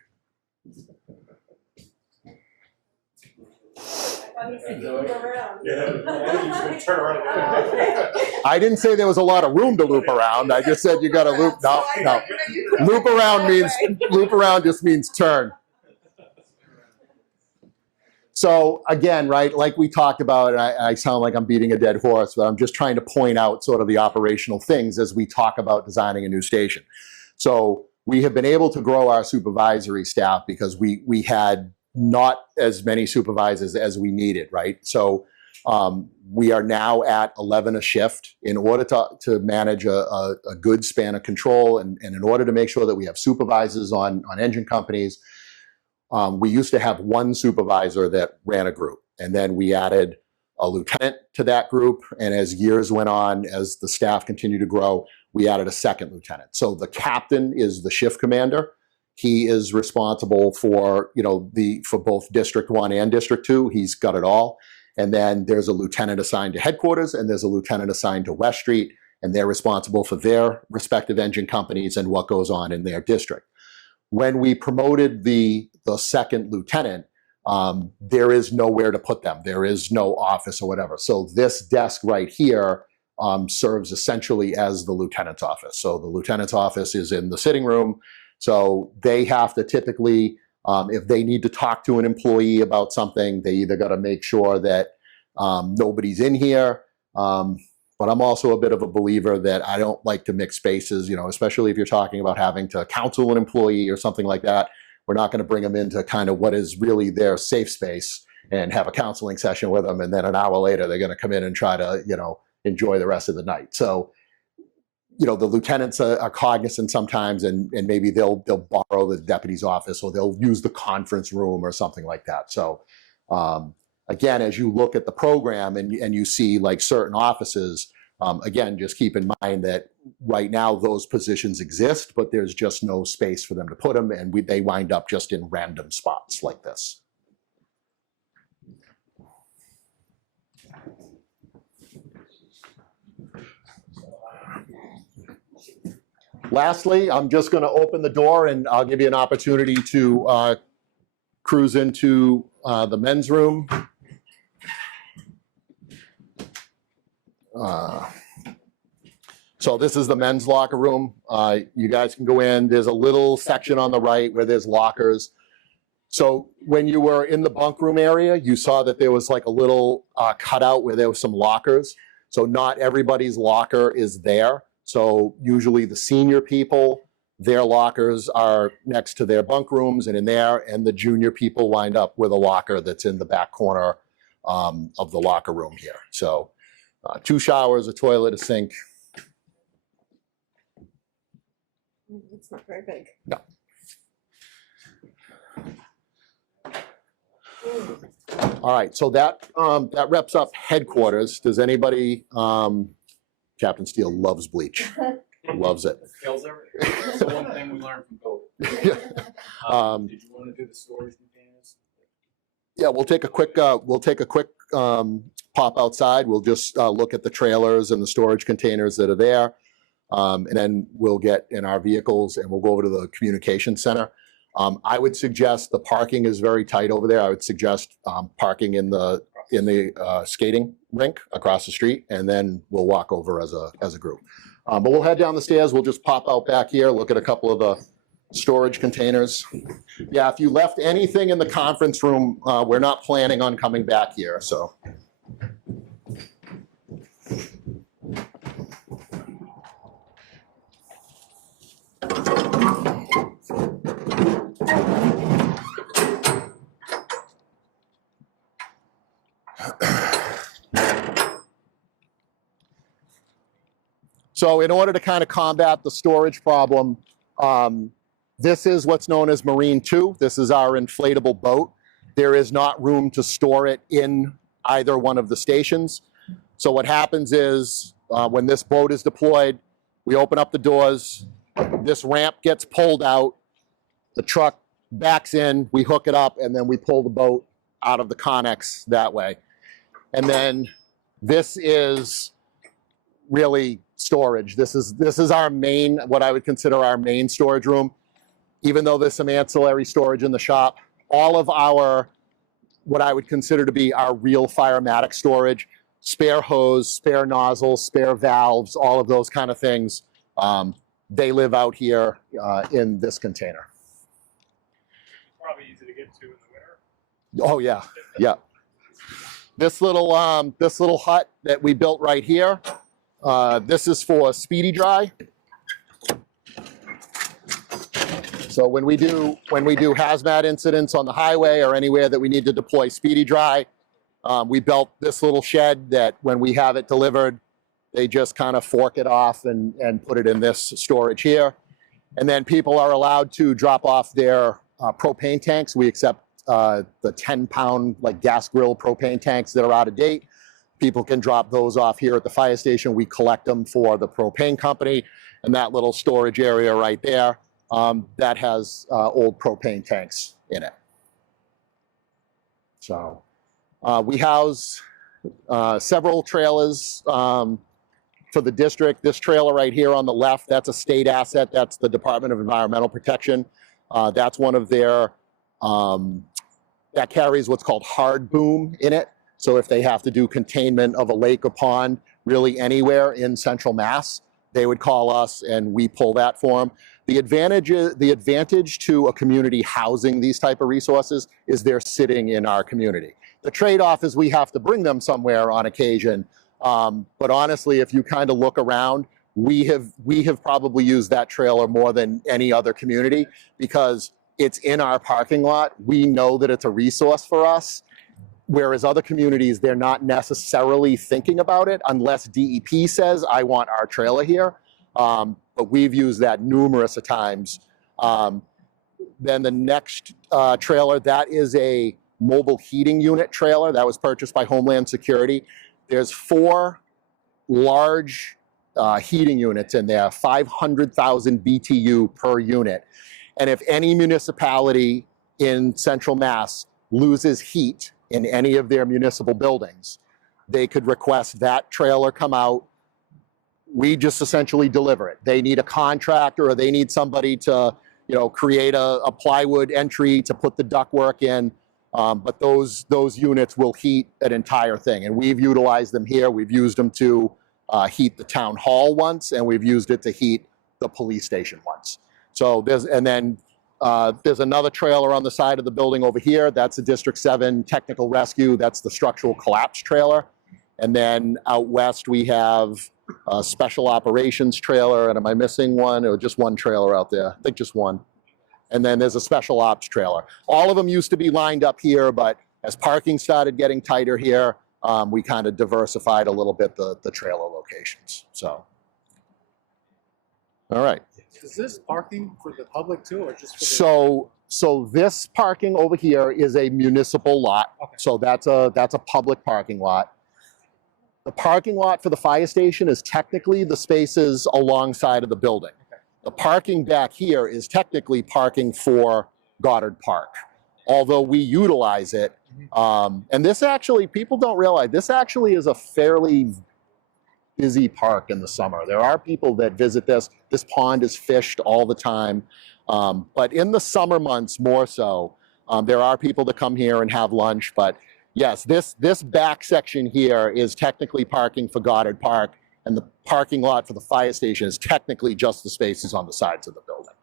I didn't say there was a lot of room to loop around. I just said you got to loop. No. Loop around just means turn. So again, right, like we talked about, and I sound like I'm beating a dead horse, but I'm just trying to point out sort of the operational things as we talk about designing a new station. So we have been able to grow our supervisory staff because we had not as many supervisors as we needed, right? So we are now at 11 a shift in order to manage a good span of control and in order to make sure that we have supervisors on engine companies. We used to have one supervisor that ran a group, and then we added a lieutenant to that group. And as years went on, as the staff continued to grow, we added a second lieutenant. So the captain is the shift commander. He is responsible for, for both District 1 and District 2. He's got it all. And then there's a lieutenant assigned to headquarters, and there's a lieutenant assigned to West Street, and they're responsible for their respective engine companies and what goes on in their district. When we promoted the second lieutenant, there is nowhere to put them. There is no office or whatever. So this desk right here serves essentially as the lieutenant's office. So the lieutenant's office is in the sitting room. So they have to typically, if they need to talk to an employee about something, they either got to make sure that nobody's in here. But I'm also a bit of a believer that I don't like to mix spaces, especially if you're talking about having to counsel an employee or something like that. We're not going to bring them into kind of what is really their safe space and have a counseling session with them. And then an hour later, they're going to come in and try to, enjoy the rest of the night. So, the lieutenants are cognizant sometimes, and maybe they'll borrow the deputy's office or they'll use the conference room or something like that. So, again, as you look at the program and you see like certain offices, again, just keep in mind that right now those positions exist, but there's just no space for them to put them, and they wind up just in random spots like this. Lastly, I'm just going to open the door and I'll give you an opportunity to cruise into the men's room. So this is the men's locker room. You guys can go in. There's a little section on the right where there's lockers. So when you were in the bunk room area, you saw that there was like a little cutout where there was some lockers. So not everybody's locker is there. So usually the senior people, their lockers are next to their bunk rooms and in there, and the junior people wind up with a locker that's in the back corner of the locker room here. So 2 showers, a toilet, a sink. It's not very big. No. All right, so that wraps up headquarters. Does anybody, Captain Steele loves bleach, loves it. Kills everything. That's the one thing we learned from COVID. Did you want to do the storage containers? Yeah, we'll take a quick pop outside. We'll just look at the trailers and the storage containers that are there. And then we'll get in our vehicles and we'll go over to the communication center. I would suggest the parking is very tight over there. I would suggest parking in the skating rink across the street, and then we'll walk over as a group. But we'll head down the stairs. We'll just pop out back here, look at a couple of the storage containers. Yeah, if you left anything in the conference room, we're not planning on coming back here, so. So in order to kind of combat the storage problem, this is what's known as Marine 2. This is our inflatable boat. There is not room to store it in either one of the stations. So what happens is when this boat is deployed, we open up the doors, this ramp gets pulled out, the truck backs in, we hook it up, and then we pull the boat out of the Connex that way. And then this is really storage. This is our main, what I would consider our main storage room. Even though there's some ancillary storage in the shop, all of our, what I would consider to be our real firematic storage, spare hose, spare nozzles, spare valves, all of those kind of things, they live out here in this container. Probably easy to get to in the winter. Oh yeah, yeah. This little hut that we built right here, this is for speedy dry. So when we do hazmat incidents on the highway or anywhere that we need to deploy speedy dry, we built this little shed that when we have it delivered, they just kind of fork it off and put it in this storage here. And then people are allowed to drop off their propane tanks. We accept the 10-pound like gas grill propane tanks that are out of date. People can drop those off here at the fire station. We collect them for the propane company, and that little storage area right there, that has old propane tanks in it. So we house several trailers for the district. This trailer right here on the left, that's a state asset. That's the Department of Environmental Protection. That's one of their, that carries what's called hard boom in it. So if they have to do containment of a lake or pond, really anywhere in central Mass, they would call us and we pull that for them. The advantage to a community housing these type of resources is they're sitting in our community. The trade-off is we have to bring them somewhere on occasion. But honestly, if you kind of look around, we have probably used that trailer more than any other community because it's in our parking lot. We know that it's a resource for us. Whereas other communities, they're not necessarily thinking about it unless DEP says, I want our trailer here. But we've used that numerous of times. Then the next trailer, that is a mobile heating unit trailer that was purchased by Homeland Security. There's 4 large heating units in there, 500,000 BTU per unit. And if any municipality in Central Mass loses heat in any of their municipal buildings, they could request that trailer come out. We just essentially deliver it. They need a contractor or they need somebody to, create a plywood entry to put the ductwork in. But those units will heat an entire thing. And we've utilized them here. We've used them to heat the town hall once, and we've used it to heat the police station once. So there's another trailer on the side of the building over here. That's a District 7 technical rescue. That's the structural collapse trailer. And then out west, we have a special operations trailer. And am I missing one? Or just one trailer out there? I think just one. And then there's a special ops trailer. All of them used to be lined up here, but as parking started getting tighter here, we kind of diversified a little bit the trailer locations. So, all right. Is this parking for the public too, or just for the? So this parking over here is a municipal lot. Okay. So that's a public parking lot. The parking lot for the fire station is technically the spaces alongside of the building. Okay. The parking back here is technically parking for Goddard Park. Although we utilize it, And this actually, people don't realize, this actually is a fairly busy park in the summer. There are people that visit this. This pond is fished all the time. But in the summer months more so, there are people that come here and have lunch. But yes, this back section here is technically parking for Goddard Park, and the parking lot for the fire station is technically just the spaces on the sides of the building.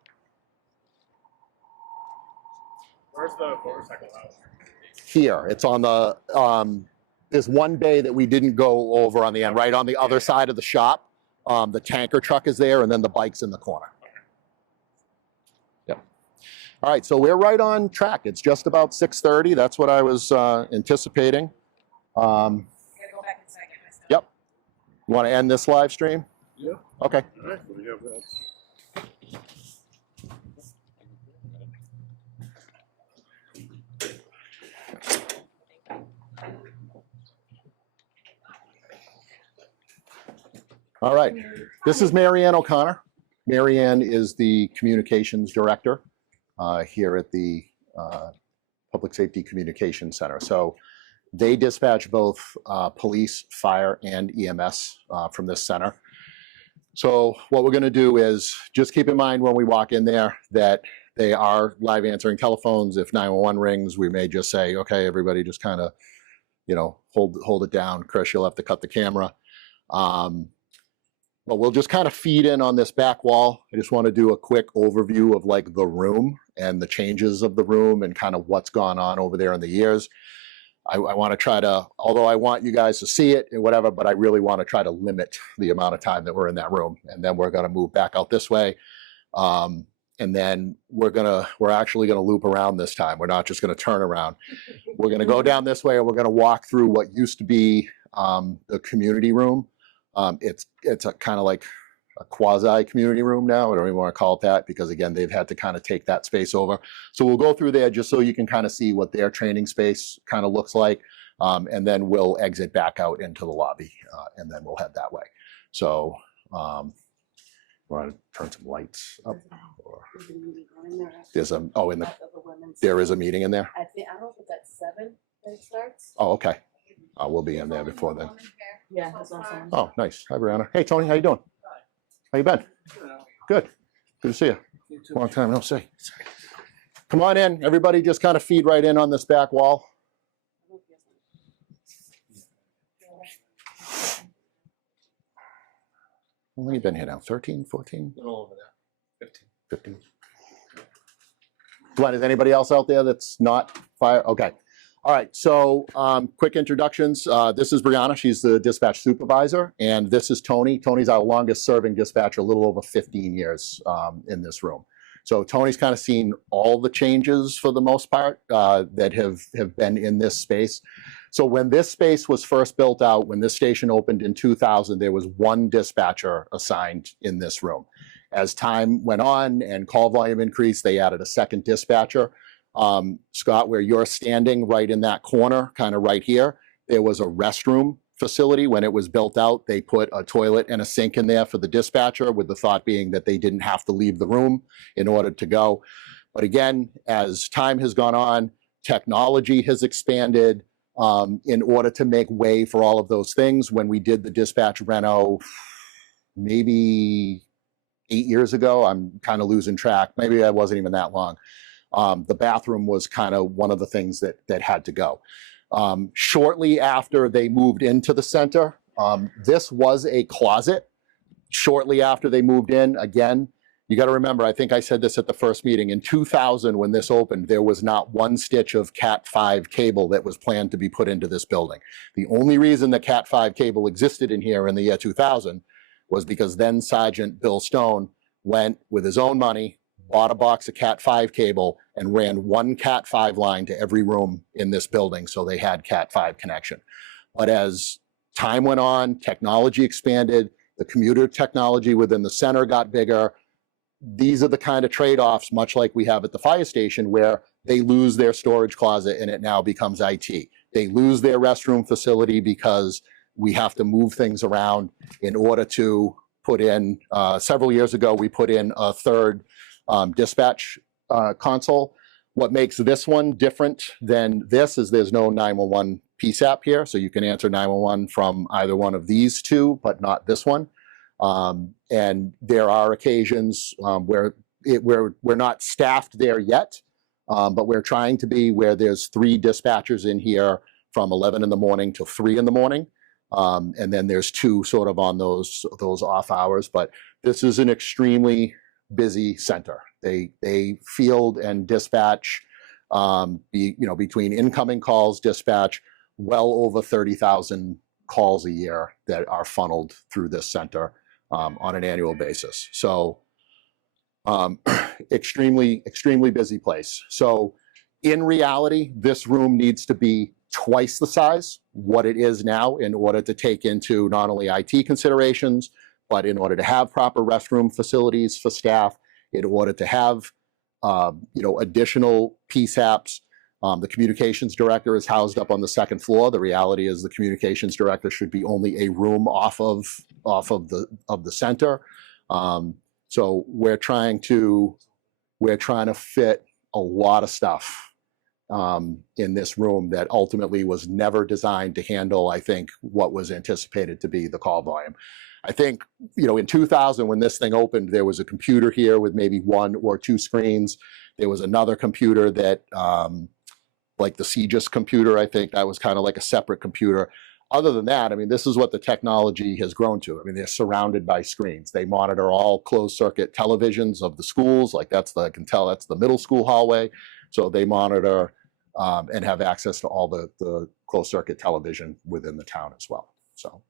Where's the motorcycle house? Here, it's on the, there's one bay that we didn't go over on the end, right on the other side of the shop. The tanker truck is there, and then the bike's in the corner. Yep. All right, so we're right on track. It's just about 6:30. That's what I was anticipating. Yep. You want to end this live stream? Yeah. Okay. All right, we have that. All right. This is Mary Ann O'Connor. Mary Ann is the communications director here at the Public Safety Communications Center. So they dispatch both police, fire, and EMS from this center. So what we're going to do is just keep in mind when we walk in there that they are live answering telephones. If 911 rings, we may just say, okay, everybody just kind of, you know, hold it down. Chris, you'll have to cut the camera. But we'll just kind of feed in on this back wall. I just want to do a quick overview of like the room and the changes of the room and kind of what's gone on over there in the years. I want to try to, although I want you guys to see it and whatever, but I really want to try to limit the amount of time that we're in that room. And then we're going to move back out this way. And then we're actually going to loop around this time. We're not just going to turn around. We're going to go down this way and we're going to walk through what used to be the community room. It's a kind of like a quasi community room now. I don't even want to call it that because again, they've had to kind of take that space over. So we'll go through there just so you can kind of see what their training space kind of looks like. And then we'll exit back out into the lobby and then we'll head that way. So want to turn some lights up? Or there's a, oh, in the, there is a meeting in there? I don't know if it's at 7 that it starts. Oh, okay. We'll be in there before then. Yeah, that's awesome. Oh, nice. Hi, Brianna. Hey, Tony, how you doing? How you been? Good. Good to see you. Long time no see. Come on in. Everybody just kind of feed right in on this back wall. How long have you been here now? 13, 14? A little over there. 15. Glenn, is anybody else out there that's not fire? Okay. All right, so quick introductions. This is Brianna, she's the dispatch supervisor, and this is Tony. Tony's our longest serving dispatcher, a little over 15 years in this room. So Tony's kind of seen all the changes for the most part that have been in this space. So when this space was first built out, when this station opened in 2000, there was one dispatcher assigned in this room. As time went on and call volume increased, they added a second dispatcher. Scott, where you're standing right in that corner, kind of right here, there was a restroom facility. When it was built out, they put a toilet and a sink in there for the dispatcher with the thought being that they didn't have to leave the room in order to go. But again, as time has gone on, technology has expanded in order to make way for all of those things. When we did the dispatch reno, maybe 8 years ago, I'm kind of losing track. Maybe that wasn't even that long. The bathroom was kind of one of the things that had to go. Shortly after they moved into the center, this was a closet. Shortly after they moved in, again, you got to remember, I think I said this at the first meeting, in 2000 when this opened, there was not one stitch of Cat 5 cable that was planned to be put into this building. The only reason the Cat 5 cable existed in here in the year 2000 was because then Sergeant Bill Stone went with his own money, bought a box of Cat 5 cable and ran one Cat 5 line to every room in this building so they had Cat 5 connection. But as time went on, technology expanded, the commuter technology within the center got bigger. These are the kind of trade-offs, much like we have at the fire station, where they lose their storage closet and it now becomes IT. They lose their restroom facility because we have to move things around in order to put in, several years ago, we put in a third dispatch console. What makes this one different than this is there's no 911 PSAP here, so you can answer 911 from either one of these two, but not this one. And there are occasions where we're not staffed there yet, but we're trying to be, where there's 3 dispatchers in here from 11 in the morning to 3 in the morning. And then there's 2 sort of on those off hours. But this is an extremely busy center. They field and dispatch, between incoming calls, dispatch, well over 30,000 calls a year that are funneled through this center on an annual basis. So extremely busy place. So in reality, this room needs to be twice the size what it is now in order to take into not only IT considerations, but in order to have proper restroom facilities for staff, in order to have additional PSAPs. The communications director is housed up on the 2nd floor. The reality is the communications director should be only a room off of the center. So we're trying to fit a lot of stuff in this room that ultimately was never designed to handle, I think, what was anticipated to be the call volume. I think, in 2000, when this thing opened, there was a computer here with maybe 1 or 2 screens. There was another computer that, like the CGIS computer, I think that was kind of like a separate computer. Other than that, I mean, this is what the technology has grown to. I mean, they're surrounded by screens. They monitor all closed circuit televisions of the schools. Like I can tell that's the middle school hallway. So they monitor and have access to all the closed circuit television within the town as well. So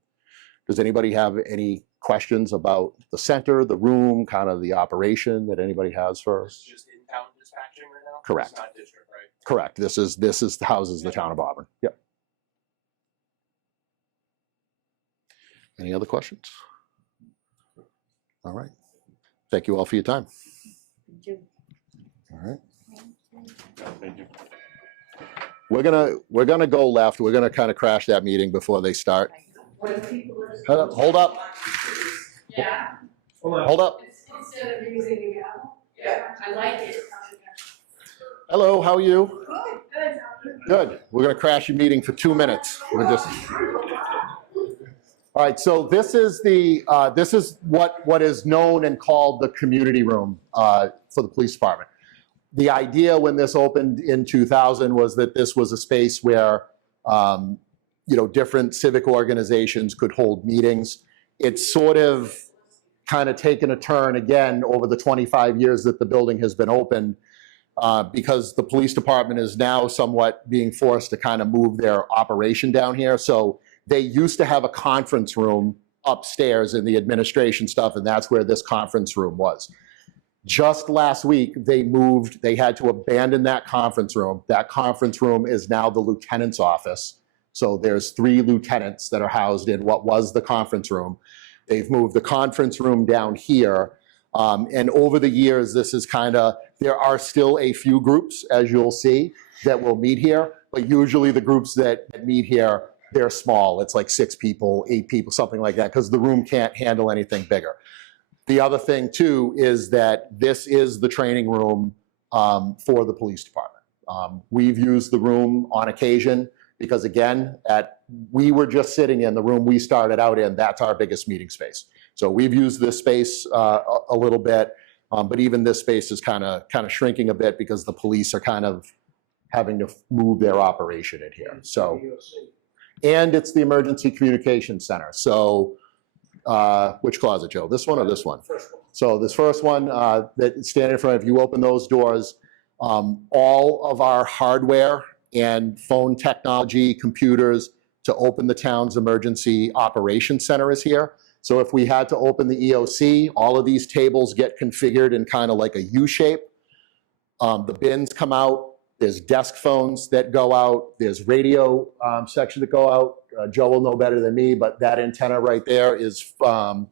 does anybody have any questions about the center, the room, kind of the operation that anybody has for? This is just in-town dispatching right now? Correct. It's not district, right? Correct. This is houses the town of Auburn. Yep. Any other questions? All right. Thank you all for your time. Thank you. All right. Thank you. We're gonna go left. We're gonna kind of crash that meeting before they start. Hold up. Yeah. Hold up. Instead of using the gavel. Yeah. I like it. Hello, how are you? Good. Good. We're gonna crash your meeting for 2 minutes. We're just. All right, so this is what is known and called the community room for the police department. The idea when this opened in 2000 was that this was a space where different civic organizations could hold meetings. It's sort of kind of taken a turn again over the 25 years that the building has been open, because the police department is now somewhat being forced to kind of move their operation down here. So they used to have a conference room upstairs in the administration stuff, and that's where this conference room was. Just last week, they had to abandon that conference room. That conference room is now the lieutenant's office. So there's 3 lieutenants that are housed in what was the conference room. They've moved the conference room down here. And over the years, this is there are still a few groups, as you'll see, that will meet here. But usually the groups that meet here, they're small. It's like 6 people, 8 people, something like that, because the room can't handle anything bigger. The other thing, too, is that this is the training room for the police department. We've used the room on occasion because, again, we were just sitting in the room we started out in. That's our biggest meeting space. So we've used this space a little bit, but even this space is kind of shrinking a bit because the police are kind of having to move their operation in here. So, and it's the Emergency Communications Center. So. Which closet, Joe? This one or this one? First one. So this first one that's standing in front of you, open those doors. All of our hardware and phone technology, computers to open the town's emergency operations center is here. So if we had to open the EOC, all of these tables get configured in kind of like a U shape. The bins come out. There's desk phones that go out. There's radio sections that go out. Joe will know better than me, but that antenna right there is For live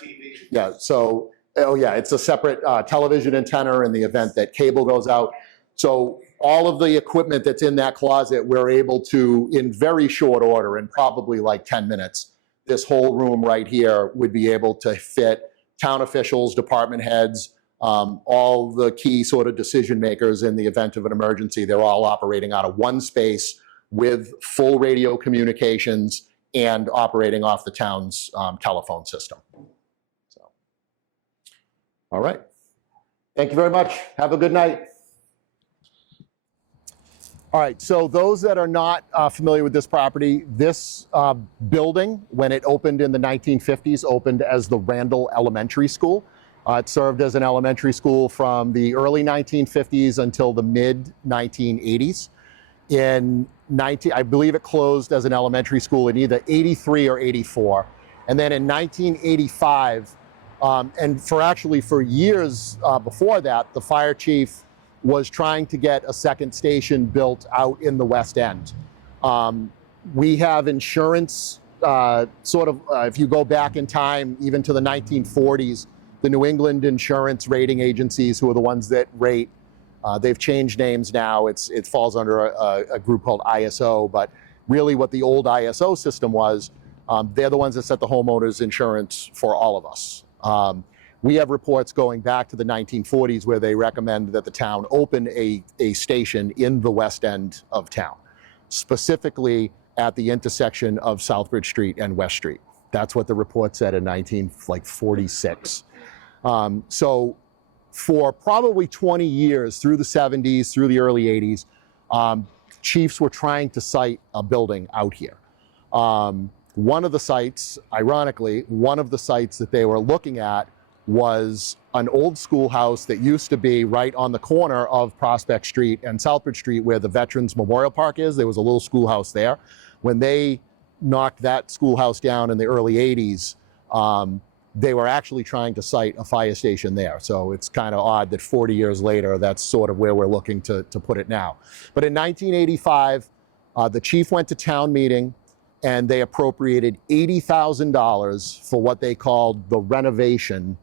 TV. yeah. So it's a separate television antenna in the event that cable goes out. So all of the equipment that's in that closet, we're able to, in very short order, in probably like 10 minutes, this whole room right here would be able to fit town officials, department heads, all the key sort of decision makers in the event of an emergency, they're all operating out of one space with full radio communications and operating off the town's telephone system. So, all right. Thank you very much. Have a good night. All right, so those that are not familiar with this property, this building, when it opened in the 1950s, opened as the Randall Elementary School. It served as an elementary school from the early 1950s until the mid 1980s. I believe it closed as an elementary school in either 83 or 84. And then in 1985, and for years before that, the fire chief was trying to get a second station built out in the West End. We have insurance, if you go back in time, even to the 1940s, the New England insurance rating agencies, who are the ones that rate, they've changed names now. It falls under a group called ISO, but really what the old ISO system was, they're the ones that set the homeowners insurance for all of us. We have reports going back to the 1940s where they recommend that the town open a station in the West End of town, specifically at the intersection of Southbridge Street and West Street. That's what the report said in 1946. So for probably 20 years, through the 70s, through the early 80s, chiefs were trying to site a building out here. One of the sites, ironically, that they were looking at was an old schoolhouse that used to be right on the corner of Prospect Street and Southbridge Street where the Veterans Memorial Park is. There was a little schoolhouse there. When they knocked that schoolhouse down in the early 80s, they were actually trying to site a fire station there. So it's kind of odd that 40 years later, that's sort of where we're looking to put it now. But in 1985, the chief went to town meeting and they appropriated $80,000 for what they called the renovation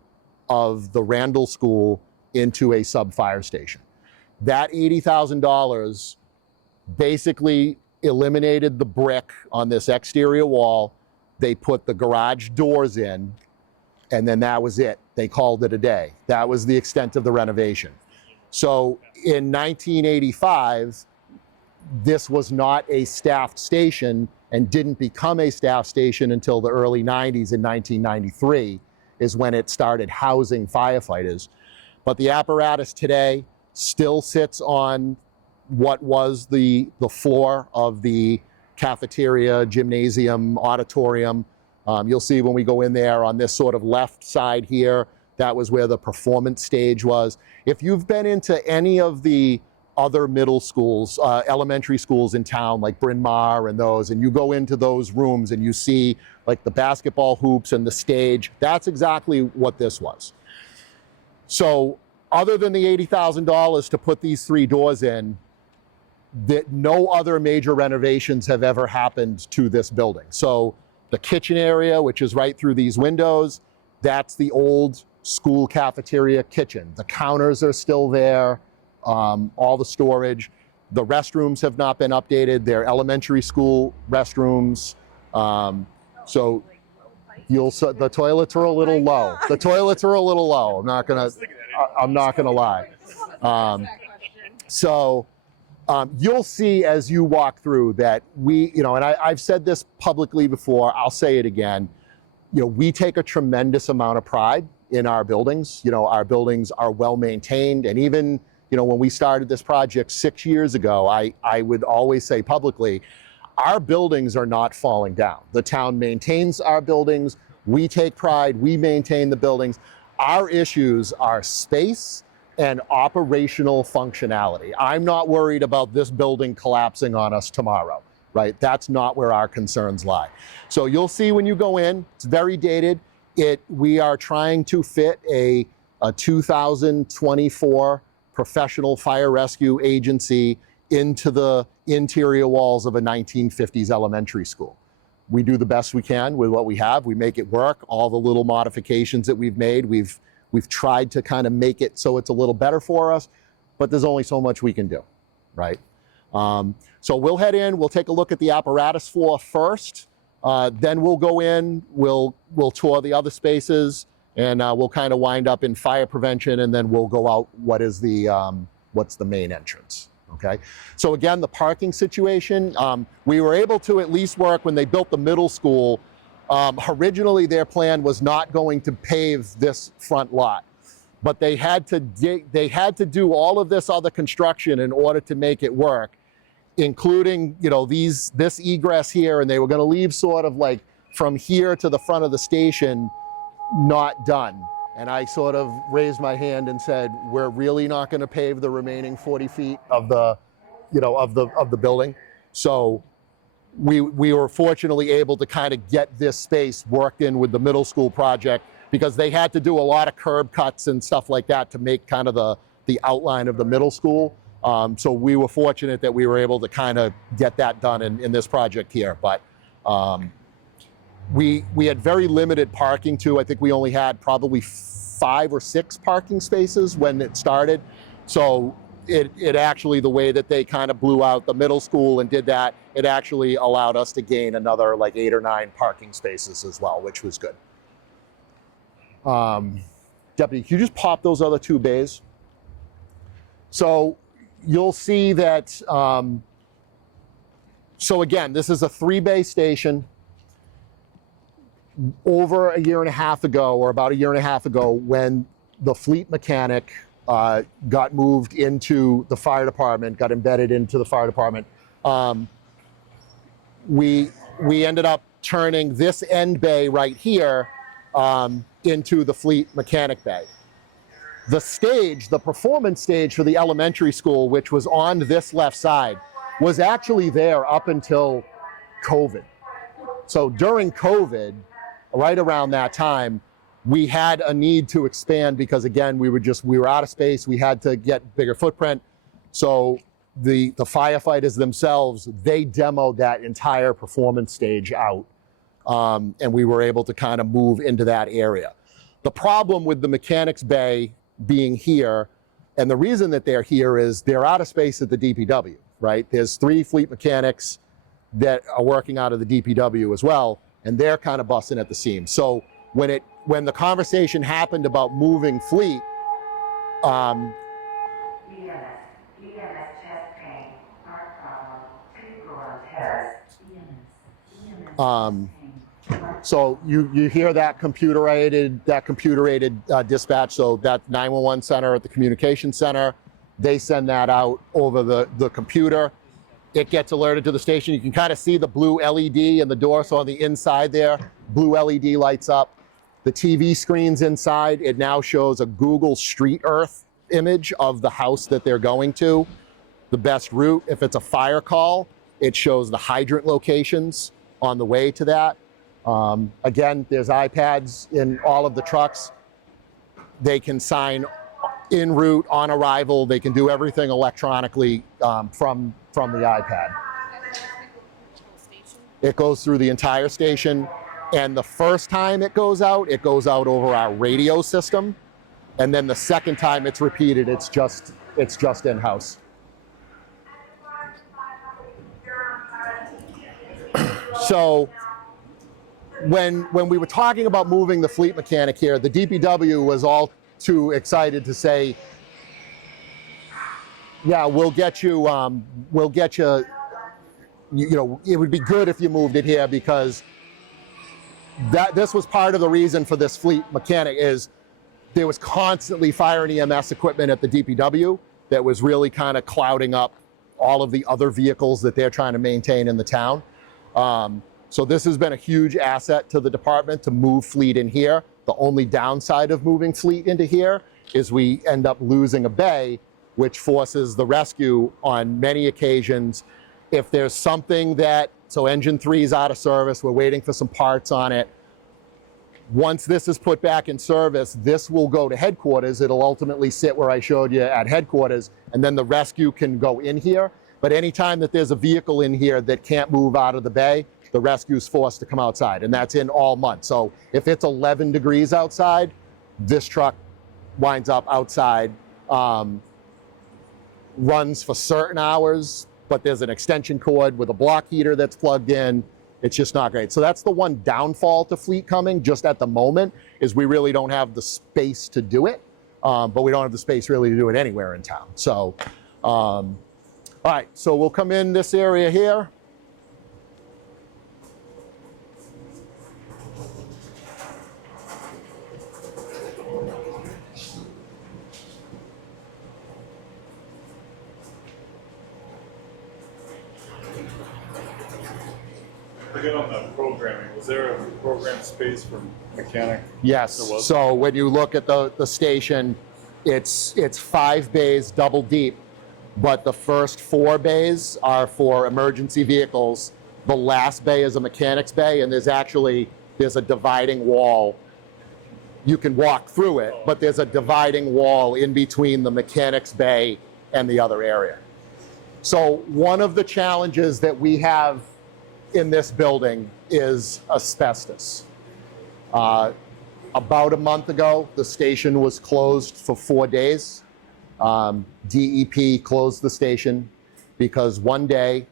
of the Randall School into a sub-fire station. That $80,000 basically eliminated the brick on this exterior wall. They put the garage doors in, and then that was it. They called it a day. That was the extent of the renovation. So in 1985, this was not a staffed station and didn't become a staff station until the early 90s. In 1993 is when it started housing firefighters. But the apparatus today still sits on what was the floor of the cafeteria, gymnasium, auditorium. You'll see when we go in there on this sort of left side here, that was where the performance stage was. If you've been into any of the other middle schools, elementary schools in town, like Bryn Mawr and those, and you go into those rooms and you see like the basketball hoops and the stage, that's exactly what this was. So other than the $80,000 to put these three doors in, that no other major renovations have ever happened to this building. So the kitchen area, which is right through these windows, that's the old school cafeteria kitchen. The counters are still there, all the storage. The restrooms have not been updated. They're elementary school restrooms. So the toilets are a little low. The toilets are a little low. I'm not gonna lie. You'll see as you walk through that and I've said this publicly before, I'll say it again, we take a tremendous amount of pride in our buildings. Our buildings are well maintained, and even, when we started this project 6 years ago, I would always say publicly, our buildings are not falling down. The town maintains our buildings, we take pride, we maintain the buildings. Our issues are space and operational functionality. I'm not worried about this building collapsing on us tomorrow, right? That's not where our concerns lie. So you'll see when you go in, it's very dated. We are trying to fit a 2024 professional fire rescue agency into the interior walls of a 1950s elementary school. We do the best we can with what we have. We make it work. All the little modifications that we've made, we've tried to kind of make it so it's a little better for us, but there's only so much we can do, right? So we'll head in, we'll take a look at the apparatus floor first, then we'll go in, we'll tour the other spaces, and we'll kind of wind up in fire prevention, and then we'll go out what's the main entrance. Okay, so again, the parking situation, we were able to at least work when they built the middle school. Originally, their plan was not going to pave this front lot, but they had to do all of this other construction in order to make it work, including, you know, this egress here, and they were going to leave sort of like from here to the front of the station not done. And I sort of raised my hand and said, we're really not going to pave the remaining 40 feet of the, you know, of the building. So we were fortunately able to kind of get this space worked in with the middle school project, because they had to do a lot of curb cuts and stuff like that to make kind of the outline of the middle school. So we were fortunate that we were able to kind of get that done in this project here. But we had very limited parking too. I think we only had probably 5 or 6 parking spaces when it started. So it actually, the way that they kind of blew out the middle school and did that, it actually allowed us to gain another like 8 or 9 parking spaces as well, which was good. Deputy, can you just pop those other 2 bays? So you'll see that, so again, this is a 3-bay station. Over a year and a half ago, or about a year and a half ago, when the fleet mechanic got moved into the fire department, got embedded into the fire department, we ended up turning this end bay right here into the fleet mechanic bay. The stage, the performance stage for the elementary school, which was on this left side, was actually there up until COVID. So during COVID, right around that time, we had a need to expand because, again, we were out of space. We had to get bigger footprint. So the firefighters themselves, they demoed that entire performance stage out, and we were able to kind of move into that area. The problem with the mechanics bay being here, and the reason that they're here, is they're out of space at the DPW, right? There's 3 fleet mechanics that are working out of the DPW as well, and they're kind of busting at the seams. So when the conversation happened about moving fleet, so you hear that computer aided dispatch. So that 911 center at the communication center, they send that out over the computer. It gets alerted to the station. You can kind of see the blue LED in the door. So on the inside there, blue LED lights up. The TV screens inside, it now shows a Google Street Earth image of the house that they're going to, the best route. If it's a fire call, it shows the hydrant locations on the way to that. Again, there's iPads in all of the trucks. They can sign en route, on arrival. They can do everything electronically from the iPad. It goes through the entire station, and the first time it goes out over our radio system, and then the second time it's repeated, it's just in-house. So when we were talking about moving the fleet mechanic here, the DPW was all too excited to say, yeah, we'll get you, you know, it would be good if you moved it here, because this was part of the reason for this fleet mechanic, is there was constantly fire and EMS equipment at the DPW that was really kind of clouding up all of the other vehicles that they're trying to maintain in the town. So this has been a huge asset to the department to move fleet in here. The only downside of moving fleet into here is we end up losing a bay, which forces the rescue on many occasions. If there's something so engine 3 is out of service, we're waiting for some parts on it. Once this is put back in service, this will go to headquarters. It'll ultimately sit where I showed you at headquarters, and then the rescue can go in here. But anytime that there's a vehicle in here that can't move out of the bay, the rescue is forced to come outside, and that's in all months. So if it's 11 degrees outside, this truck winds up outside, runs for certain hours, but there's an extension cord with a block heater that's plugged in. It's just not great. So that's the one downfall to fleet coming just at the moment, is we really don't have the space to do it. But we don't have the space really to do it anywhere in town. So, all right, so we'll come in this area here. Again, on the programming, was there a program space for mechanic? Yes, There was? so when you look at the station, it's 5 bays double deep, but the first 4 bays are for emergency vehicles. The last bay is a mechanic's bay, and there's a dividing wall. You can walk through it, but there's a dividing wall in between the mechanic's bay and the other area. So one of the challenges that we have in this building is asbestos. About a month ago, the station was closed for 4 days. DEP closed the station because one day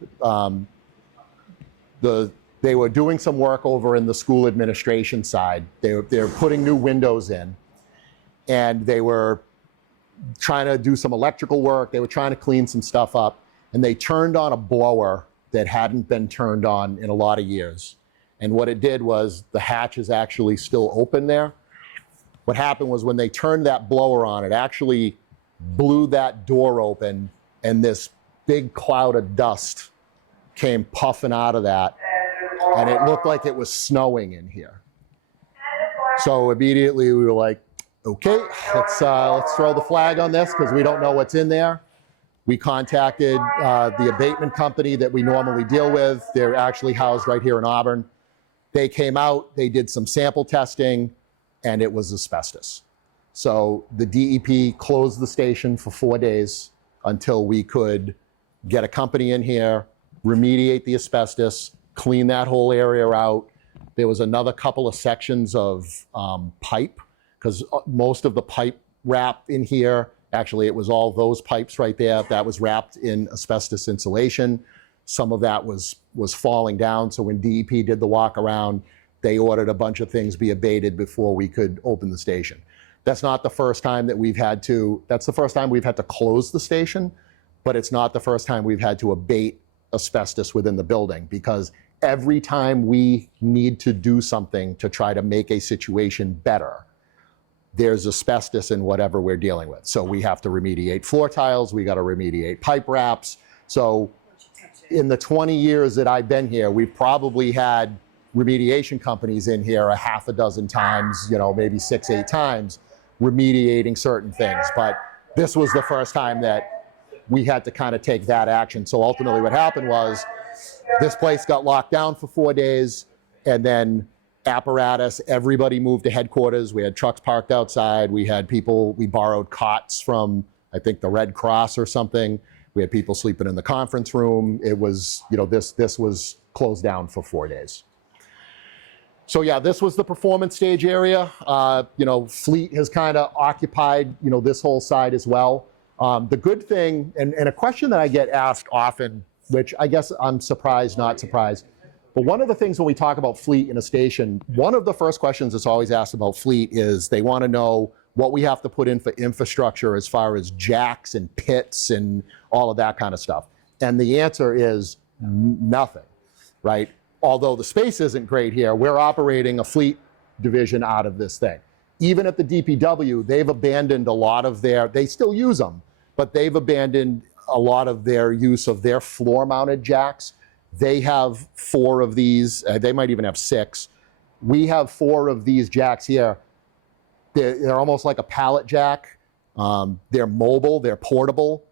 they were doing some work over in the school administration side. They're putting new windows in, and they were trying to do some electrical work. They were trying to clean some stuff up, and they turned on a blower that hadn't been turned on in a lot of years. And what it did was the hatch is actually still open there. What happened was when they turned that blower on, it actually blew that door open, and this big cloud of dust came puffing out of that, and it looked like it was snowing in here. So immediately we were like, okay, let's throw the flag on this because we don't know what's in there. We contacted the abatement company that we normally deal with. They're actually housed right here in Auburn. They came out, they did some sample testing, and it was asbestos. So the DEP closed the station for 4 days until we could get a company in here, remediate the asbestos, clean that whole area out. There was another couple of sections of pipe, because most of the pipe wrap in here, actually it was all those pipes right there that was wrapped in asbestos insulation. Some of that was falling down, so when DEP did the walk around, they ordered a bunch of things be abated before we could open the station. That's not the first time that that's the first time we've had to close the station, but it's not the first time we've had to abate asbestos within the building, because every time we need to do something to try to make a situation better, there's asbestos in whatever we're dealing with. So we have to remediate floor tiles, we got to remediate pipe wraps. So in the 20 years that I've been here, we've probably had remediation companies in here a half a dozen times, maybe 6, 8 times, remediating certain things. But this was the first time that we had to kind of take that action. So ultimately what happened was this place got locked down for 4 days, and then apparatus, everybody moved to headquarters. We had trucks parked outside. We borrowed cots from, I think, the Red Cross or something. We had people sleeping in the conference room. It was, this was closed down for 4 days. So yeah, this was the performance stage area. Fleet has kind of occupied, this whole side as well. The good thing, and a question that I get asked often, which I guess I'm surprised, not surprised, but one of the things when we talk about fleet in a station, one of the first questions that's always asked about fleet is they want to know what we have to put in for infrastructure as far as jacks and pits and all of that kind of stuff. And the answer is nothing, right? Although the space isn't great here, we're operating a fleet division out of this thing. Even at the DPW, they've abandoned a lot of they still use them, but they've abandoned a lot of their use of their floor-mounted jacks. They have 4 of these, they might even have 6. We have 4 of these jacks here. They're almost like a pallet jack. They're mobile, they're portable,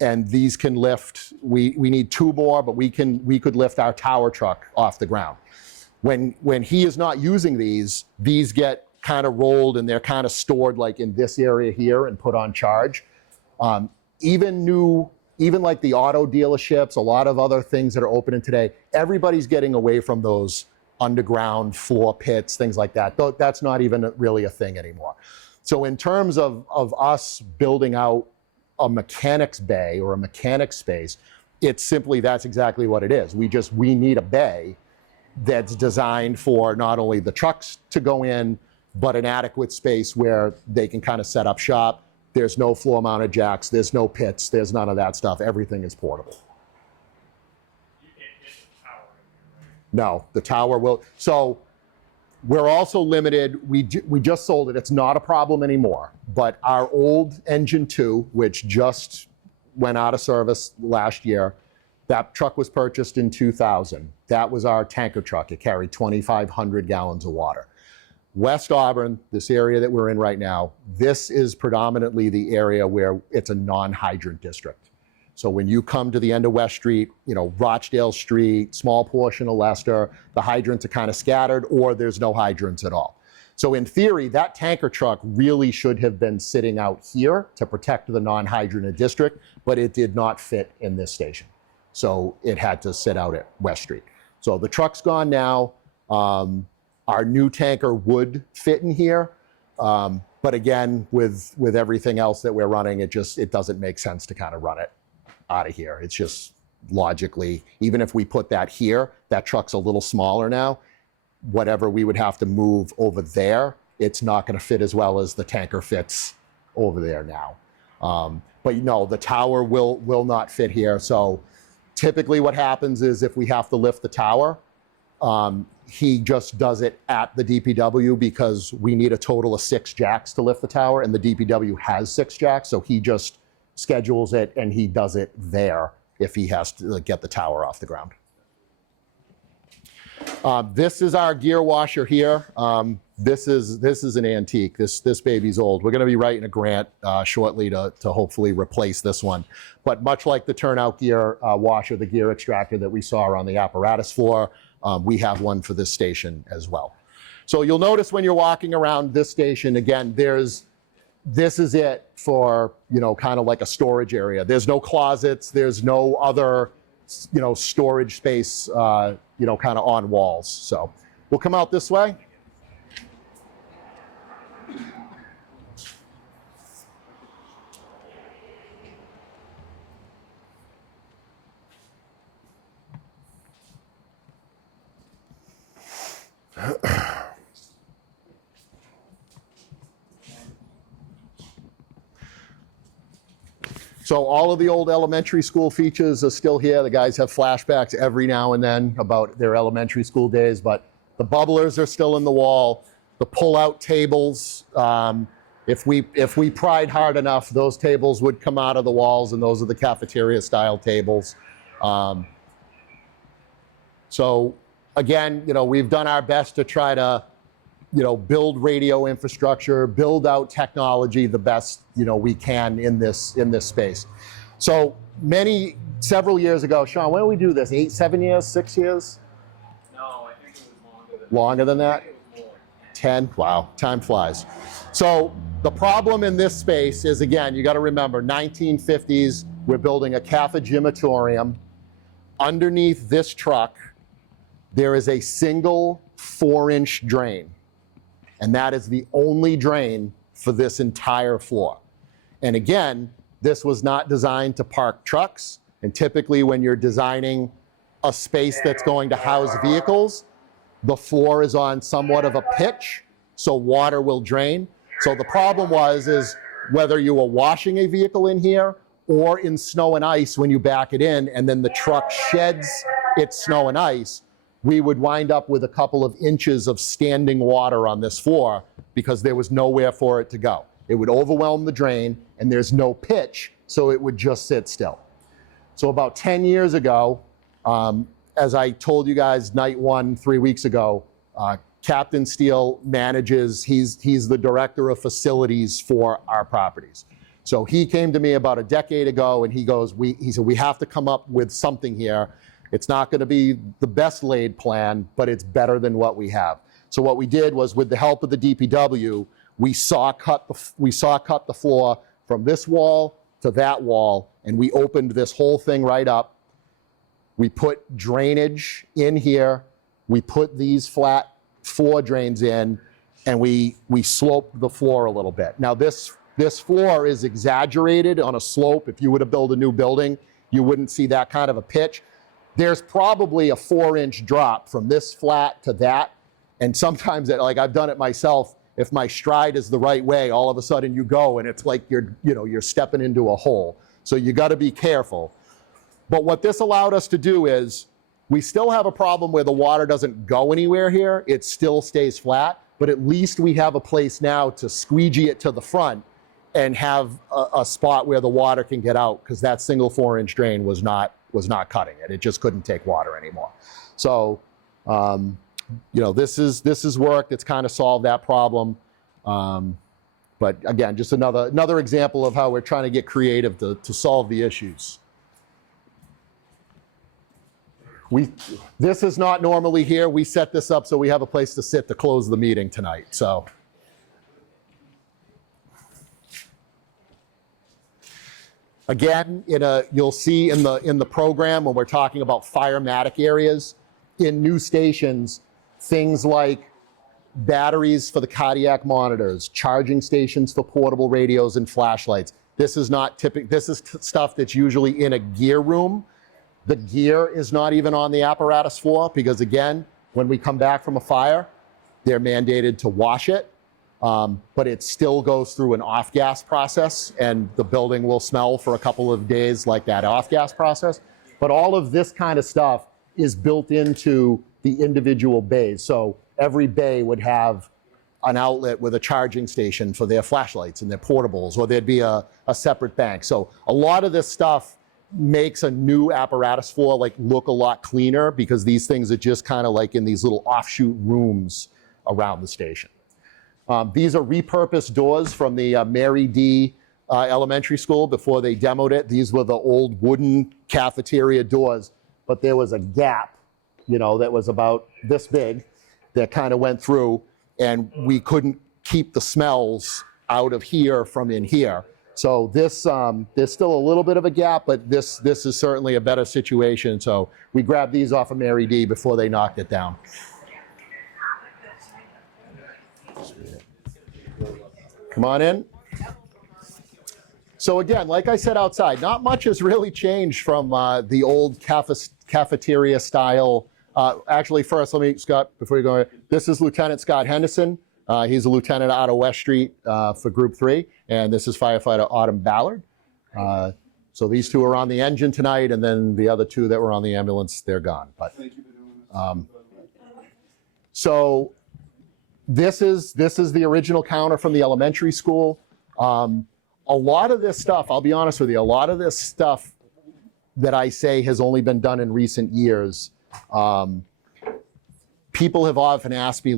and these can lift, we need 2 more, but we could lift our tower truck off the ground. When he is not using these get kind of rolled and they're kind of stored like in this area here and put on charge. Even like the auto dealerships, a lot of other things that are opening today, everybody's getting away from those underground floor pits, things like that. That's not even really a thing anymore. So in terms of us building out a mechanic's bay or a mechanic space, it's simply, that's exactly what it is. We need a bay, that's designed for not only the trucks to go in, but an adequate space where they can kind of set up shop. There's no floor mounted jacks, there's no pits, there's none of that stuff. Everything is portable. You can't get the tower in here, right? No, the tower will. So we're also limited. We just sold it. It's not a problem anymore. But our old engine 2, which just went out of service last year, that truck was purchased in 2000. That was our tanker truck. It carried 2,500 gallons of water. West Auburn, this area that we're in right now, this is predominantly the area where it's a non-hydrant district. So when you come to the end of West Street, you know, Rochdale Street, small portion of Leicester, the hydrants are kind of scattered or there's no hydrants at all. So in theory, that tanker truck really should have been sitting out here to protect the non-hydrant district, but it did not fit in this station. So it had to sit out at West Street. So the truck's gone now. Our new tanker would fit in here. But again, with everything else that we're running, it doesn't make sense to kind of run it out of here. It's just logically, even if we put that here, that truck's a little smaller now. Whatever we would have to move over there, it's not going to fit as well as the tanker fits over there now. But no, the tower will not fit here. So typically what happens is if we have to lift the tower, he just does it at the DPW because we need a total of 6 jacks to lift the tower, and the DPW has 6 jacks, so he just schedules it and he does it there if he has to get the tower off the ground. This is our gear washer here. This is an antique. This baby's old. We're going to be writing a grant shortly to hopefully replace this one. But much like the turnout gear washer, the gear extractor that we saw on the apparatus floor, we have one for this station as well. So you'll notice when you're walking around this station, again, this is it for, you know, kind of like a storage area. There's no closets. There's no other, you know, storage space, you know, kind of on walls. So we'll come out this way. So all of the old elementary school features are still here. The guys have flashbacks every now and then about their elementary school days, but the bubblers are still in the wall. The pull-out tables, if we pried hard enough, those tables would come out of the walls, and those are the cafeteria-style tables. So again, you know, we've done our best to try to, you know, build radio infrastructure, build out technology the best, you know, we can in this space. So several years ago, Sean, when did we do this? 7 years, 6 years? No, I think it was Longer than that? 10? Wow, time flies. So the problem in this space is, again, you got to remember, 1950s, we're building a cafegimatorium. Underneath this truck, there is a single 4-inch drain. And that is the only drain for this entire floor. And again, this was not designed to park trucks. And typically when you're designing a space that's going to house vehicles, the floor is on somewhat of a pitch, so water will drain. So the problem is whether you were washing a vehicle in here or in snow and ice when you back it in and then the truck sheds its snow and ice, we would wind up with a couple of inches of standing water on this floor because there was nowhere for it to go. It would overwhelm the drain, and there's no pitch, so it would just sit still. So about 10 years ago, as I told you guys night 1 3 weeks ago, Captain Steele manages, he's the director of facilities for our properties. So he came to me about a decade ago and he said, we have to come up with something here. It's not going to be the best laid plan, but it's better than what we have. So what we did was, with the help of the DPW, we saw cut the floor from this wall to that wall, and we opened this whole thing right up. We put drainage in here. We put these flat floor drains in, and we sloped the floor a little bit. Now this floor is exaggerated on a slope. If you were to build a new building, you wouldn't see that kind of a pitch. there's probably a 4-inch drop from this flat to that. And sometimes, like I've done it myself, if my stride is the right way, all of a sudden you go and it's like you're stepping into a hole. So you got to be careful. But what this allowed us to do is, we still have a problem where the water doesn't go anywhere here. It still stays flat, but at least we have a place now to squeegee it to the front and have a spot where the water can get out, because that single 4-inch drain was not cutting it. It just couldn't take water anymore. So, this is worked. It's kind of solved that problem. But again, just another example of how we're trying to get creative to solve the issues. This is not normally here. We set this up so we have a place to sit to close the meeting tonight. So, again, you'll see in the program when we're talking about firematic areas in new stations, things like batteries for the cardiac monitors, charging stations for portable radios and flashlights. This is not typical. This is stuff that's usually in a gear room. The gear is not even on the apparatus floor because, again, when we come back from a fire, they're mandated to wash it, but it still goes through an off-gas process, and the building will smell for a couple of days like that off-gas process. But all of this kind of stuff is built into the individual bays. So every bay would have an outlet with a charging station for their flashlights and their portables, or there'd be a separate bank. So a lot of this stuff makes a new apparatus floor look a lot cleaner, because these things are just kind of like in these little offshoot rooms around the station. These are repurposed doors from the Mary D. Elementary School before they demoed it. These were the old wooden cafeteria doors, but there was a gap, that was about this big that kind of went through, and we couldn't keep the smells out of here from in here. So this, there's still a little bit of a gap, but this is certainly a better situation. So we grabbed these off of Mary D. before they knocked it down. Come on in. So again, like I said outside, not much has really changed from the old cafeteria style. Actually, first, Scott, before you go, this is Lieutenant Scott Henderson. He's a lieutenant out of West Street for Group 3, and this is firefighter Autumn Ballard. So these two are on the engine tonight, and then the other two that were on the ambulance, they're gone. But so this is the original counter from the elementary school. A lot of this stuff, I'll be honest with you, a lot of this stuff that I say has only been done in recent years. People have often asked me,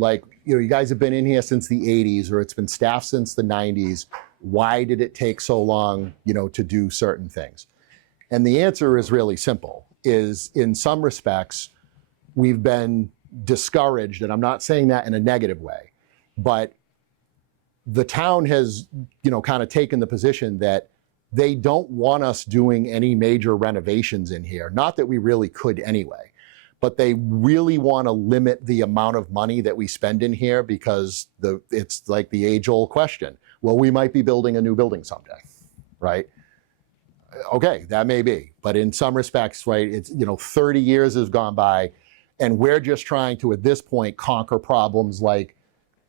you guys have been in here since the 80s, or it's been staffed since the 90s. Why did it take so long, to do certain things? And the answer is really simple, is in some respects, we've been discouraged, and I'm not saying that in a negative way, but the town has, kind of taken the position that they don't want us doing any major renovations in here. Not that we really could anyway, but they really want to limit the amount of money that we spend in here, because it's like the age-old question. Well, we might be building a new building someday, right? Okay, that may be, but in some respects, right, it's, 30 years has gone by, and we're just trying to, at this point, conquer problems like,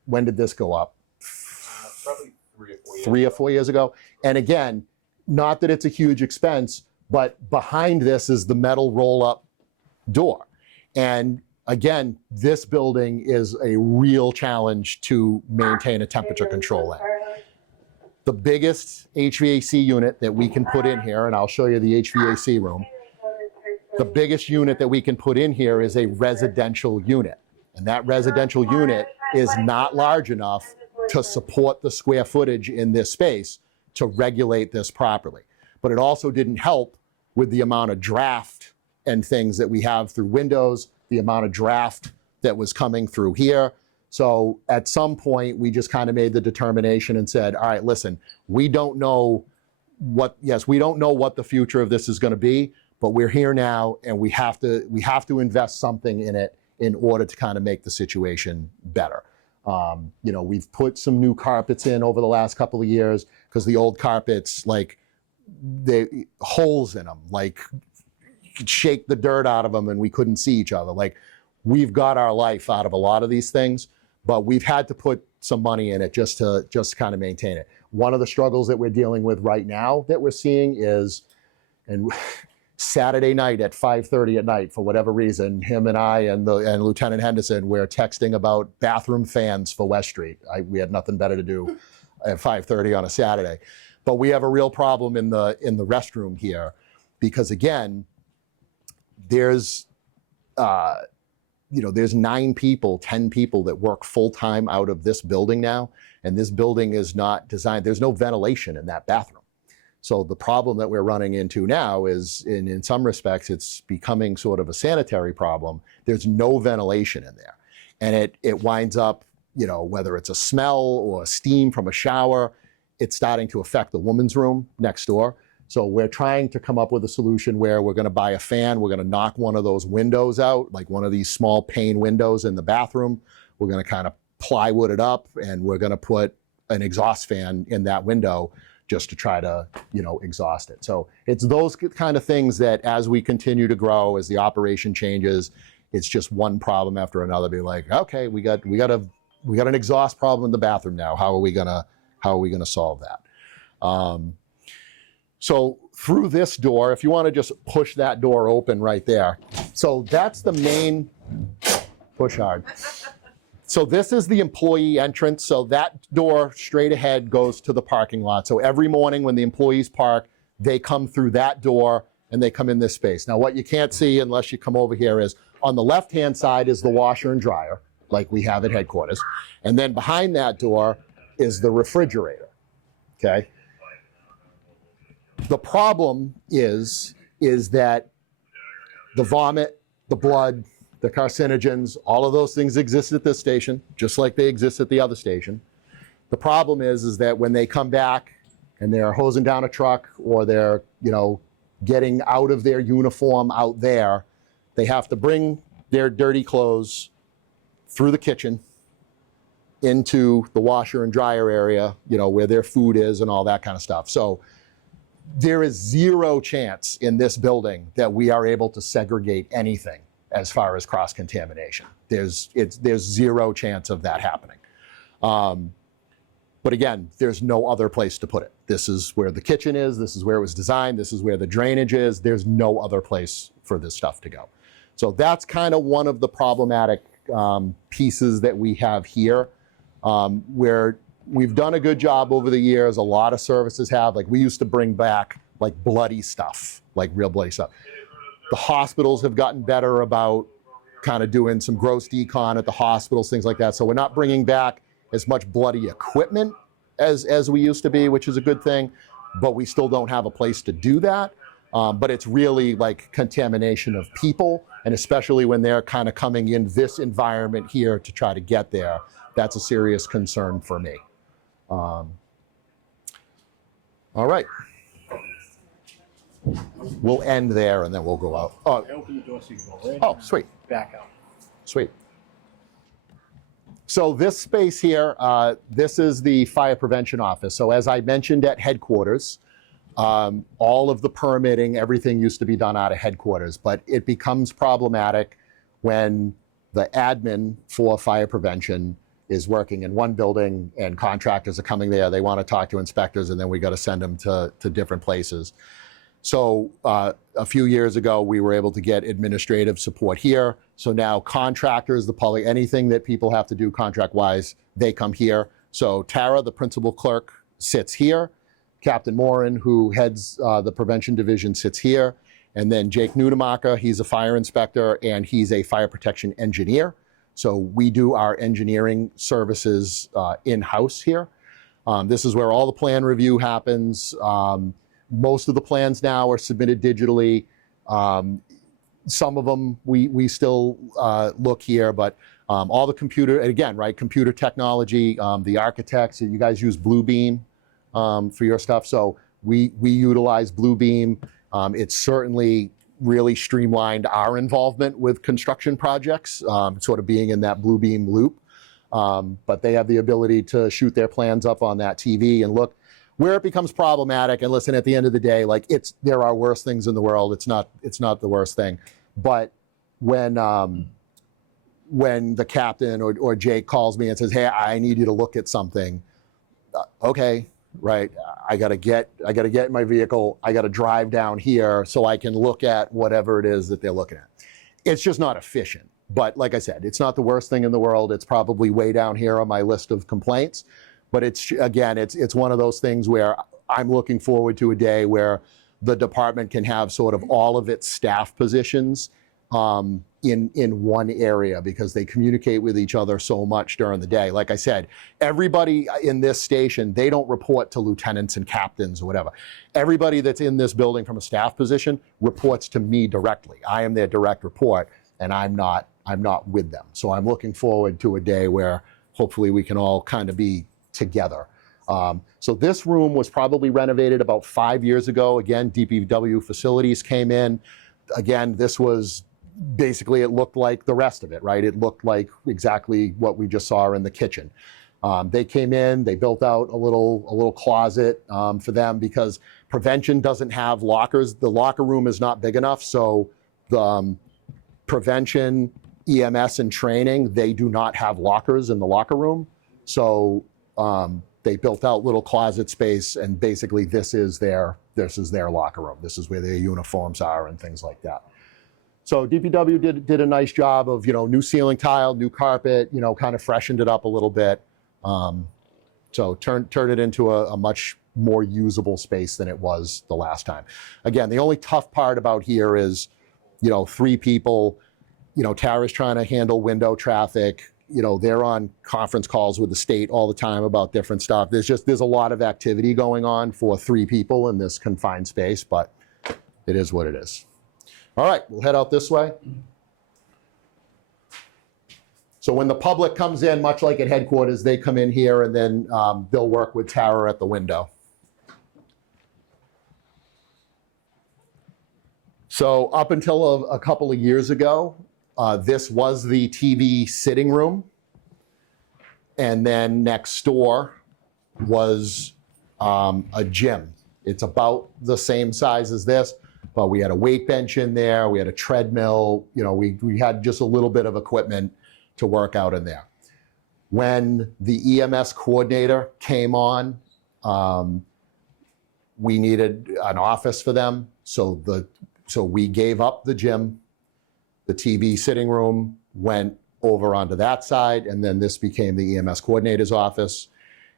when did this go up? Probably 3 or 4 years ago. And again, not that it's a huge expense, but behind this is the metal roll-up door. And again, this building is a real challenge to maintain a temperature control in. The biggest HVAC unit that we can put in here, and I'll show you the HVAC room, the biggest unit that we can put in here is a residential unit. And that residential unit is not large enough to support the square footage in this space to regulate this properly. But it also didn't help with the amount of draft and things that we have through windows, the amount of draft that was coming through here. So at some point, we just kind of made the determination and said, all right, listen, we don't know what the future of this is going to be, but we're here now, and we have to invest something in it in order to kind of make the situation better. We've put some new carpets in over the last couple of years, because the old carpets, holes in them, could shake the dirt out of them and we couldn't see each other. Like, we've got our life out of a lot of these things, but we've had to put some money in it just to kind of maintain it. One of the struggles that we're dealing with right now that we're seeing is, and Saturday night at 5:30 at night, for whatever reason, him and I and Lieutenant Henderson, we're texting about bathroom fans for West Street. We had nothing better to do at 5:30 on a Saturday. But we have a real problem in the restroom here, because again, there's 9 people, 10 people that work full-time out of this building now, and this building is not designed, there's no ventilation in that bathroom. So the problem that we're running into now is, in some respects, it's becoming sort of a sanitary problem. There's no ventilation in there. And it winds up, whether it's a smell or a steam from a shower, it's starting to affect the woman's room next door. So we're trying to come up with a solution where we're going to buy a fan. We're going to knock one of those windows out, like one of these small pane windows in the bathroom. We're going to kind of plywood it up, and we're going to put an exhaust fan in that window just to try to, exhaust it. So it's those kind of things that, as we continue to grow, as the operation changes, it's just one problem after another. Be like, okay, we got an exhaust problem in the bathroom now. How are we gonna solve that? So through this door, if you want to just push that door open right there. So that's the main, push hard. So this is the employee entrance. So that door straight ahead goes to the parking lot. So every morning when the employees park, they come through that door and they come in this space. Now, what you can't see unless you come over here is, on the left-hand side is the washer and dryer, like we have at headquarters. And then behind that door is the refrigerator, okay? The problem is that the vomit, the blood, the carcinogens, all of those things exist at this station, just like they exist at the other station. The problem is that when they come back and they're hosing down a truck, or they're, getting out of their uniform out there, they have to bring their dirty clothes through the kitchen into the washer and dryer area, where their food is and all that kind of stuff. So there is zero chance in this building that we are able to segregate anything as far as cross-contamination. There's zero chance of that happening. But again, there's no other place to put it. This is where the kitchen is, this is where it was designed, this is where the drainage is. There's no other place for this stuff to go. So that's kind of one of the problematic pieces that we have here, where we've done a good job over the years. A lot of services have, like, we used to bring back like bloody stuff, like real bloody stuff. The hospitals have gotten better about kind of doing some gross decon at the hospitals, things like that. So we're not bringing back as much bloody equipment as we used to be, which is a good thing, but we still don't have a place to do that. But it's really like contamination of people, and especially when they're kind of coming in this environment here to try to get there, that's a serious concern for me. All right. We'll end there and then we'll go out. I open the door so you can go right Oh, in, sweet. back out. Sweet. So this space here, this is the fire prevention office. So as I mentioned at headquarters, all of the permitting, everything used to be done out of headquarters, but it becomes problematic when the admin for fire prevention is working in one building and contractors are coming there. They want to talk to inspectors, and then we got to send them to different places. So a few years ago, we were able to get administrative support here. So now contractors, the public, anything that people have to do contract-wise, they come here. So Tara, the principal clerk, sits here. Captain Morin, who heads the prevention division, sits here. And then Jake Nudemacher, he's a fire inspector and he's a fire protection engineer. So we do our engineering services in-house here. This is where all the plan review happens. Most of the plans now are submitted digitally. Some of them we still look here, but all the computer, and again, right, computer technology, the architects, you guys use Bluebeam for your stuff. So we utilize Bluebeam. It's certainly really streamlined our involvement with construction projects, sort of being in that Bluebeam loop. But they have the ability to shoot their plans up on that TV and look. where it becomes problematic, and listen, at the end of the day, like there are worse things in the world. It's not the worst thing. But when the captain or Jake calls me and says, "Hey, I need you to look at something," okay, right? I gotta get in my vehicle. I gotta drive down here so I can look at whatever it is that they're looking at. It's just not efficient. But like I said, it's not the worst thing in the world. It's probably way down here on my list of complaints. But it's one of those things where I'm looking forward to a day where the department can have sort of all of its staff positions in one area, because they communicate with each other so much during the day. Like I said, everybody in this station, they don't report to lieutenants and captains or whatever. Everybody that's in this building from a staff position reports to me directly. I am their direct report, and I'm not with them. So I'm looking forward to a day where hopefully we can all kind of be together. So this room was probably renovated about 5 years ago. Again, DPW facilities came in. Again, this was basically, it looked like the rest of it, right? It looked like exactly what we just saw in the kitchen. They came in, they built out a little closet for them, because prevention doesn't have lockers. The locker room is not big enough, so the prevention, EMS, and training, they do not have lockers in the locker room. So they built out little closet space, and basically this is their locker room. This is where their uniforms are and things like that. So DPW did a nice job of, new ceiling tile, new carpet, kind of freshened it up a little bit. So turned it into a much more usable space than it was the last time. Again, the only tough part about here is, 3 people, Tara's trying to handle window traffic. They're on conference calls with the state all the time about different stuff. There's a lot of activity going on for 3 people in this confined space, but it is what it is. All right, we'll head out this way. So when the public comes in, much like at headquarters, they come in here, and then they'll work with Tara at the window. So up until a couple of years ago, this was the TV sitting room. And then next door was a gym. It's about the same size as this, but we had a weight bench in there. We had a treadmill. We had just a little bit of equipment to work out in there. When the EMS coordinator came on, we needed an office for them. So we gave up the gym. The TV sitting room went over onto that side, and then this became the EMS coordinator's office.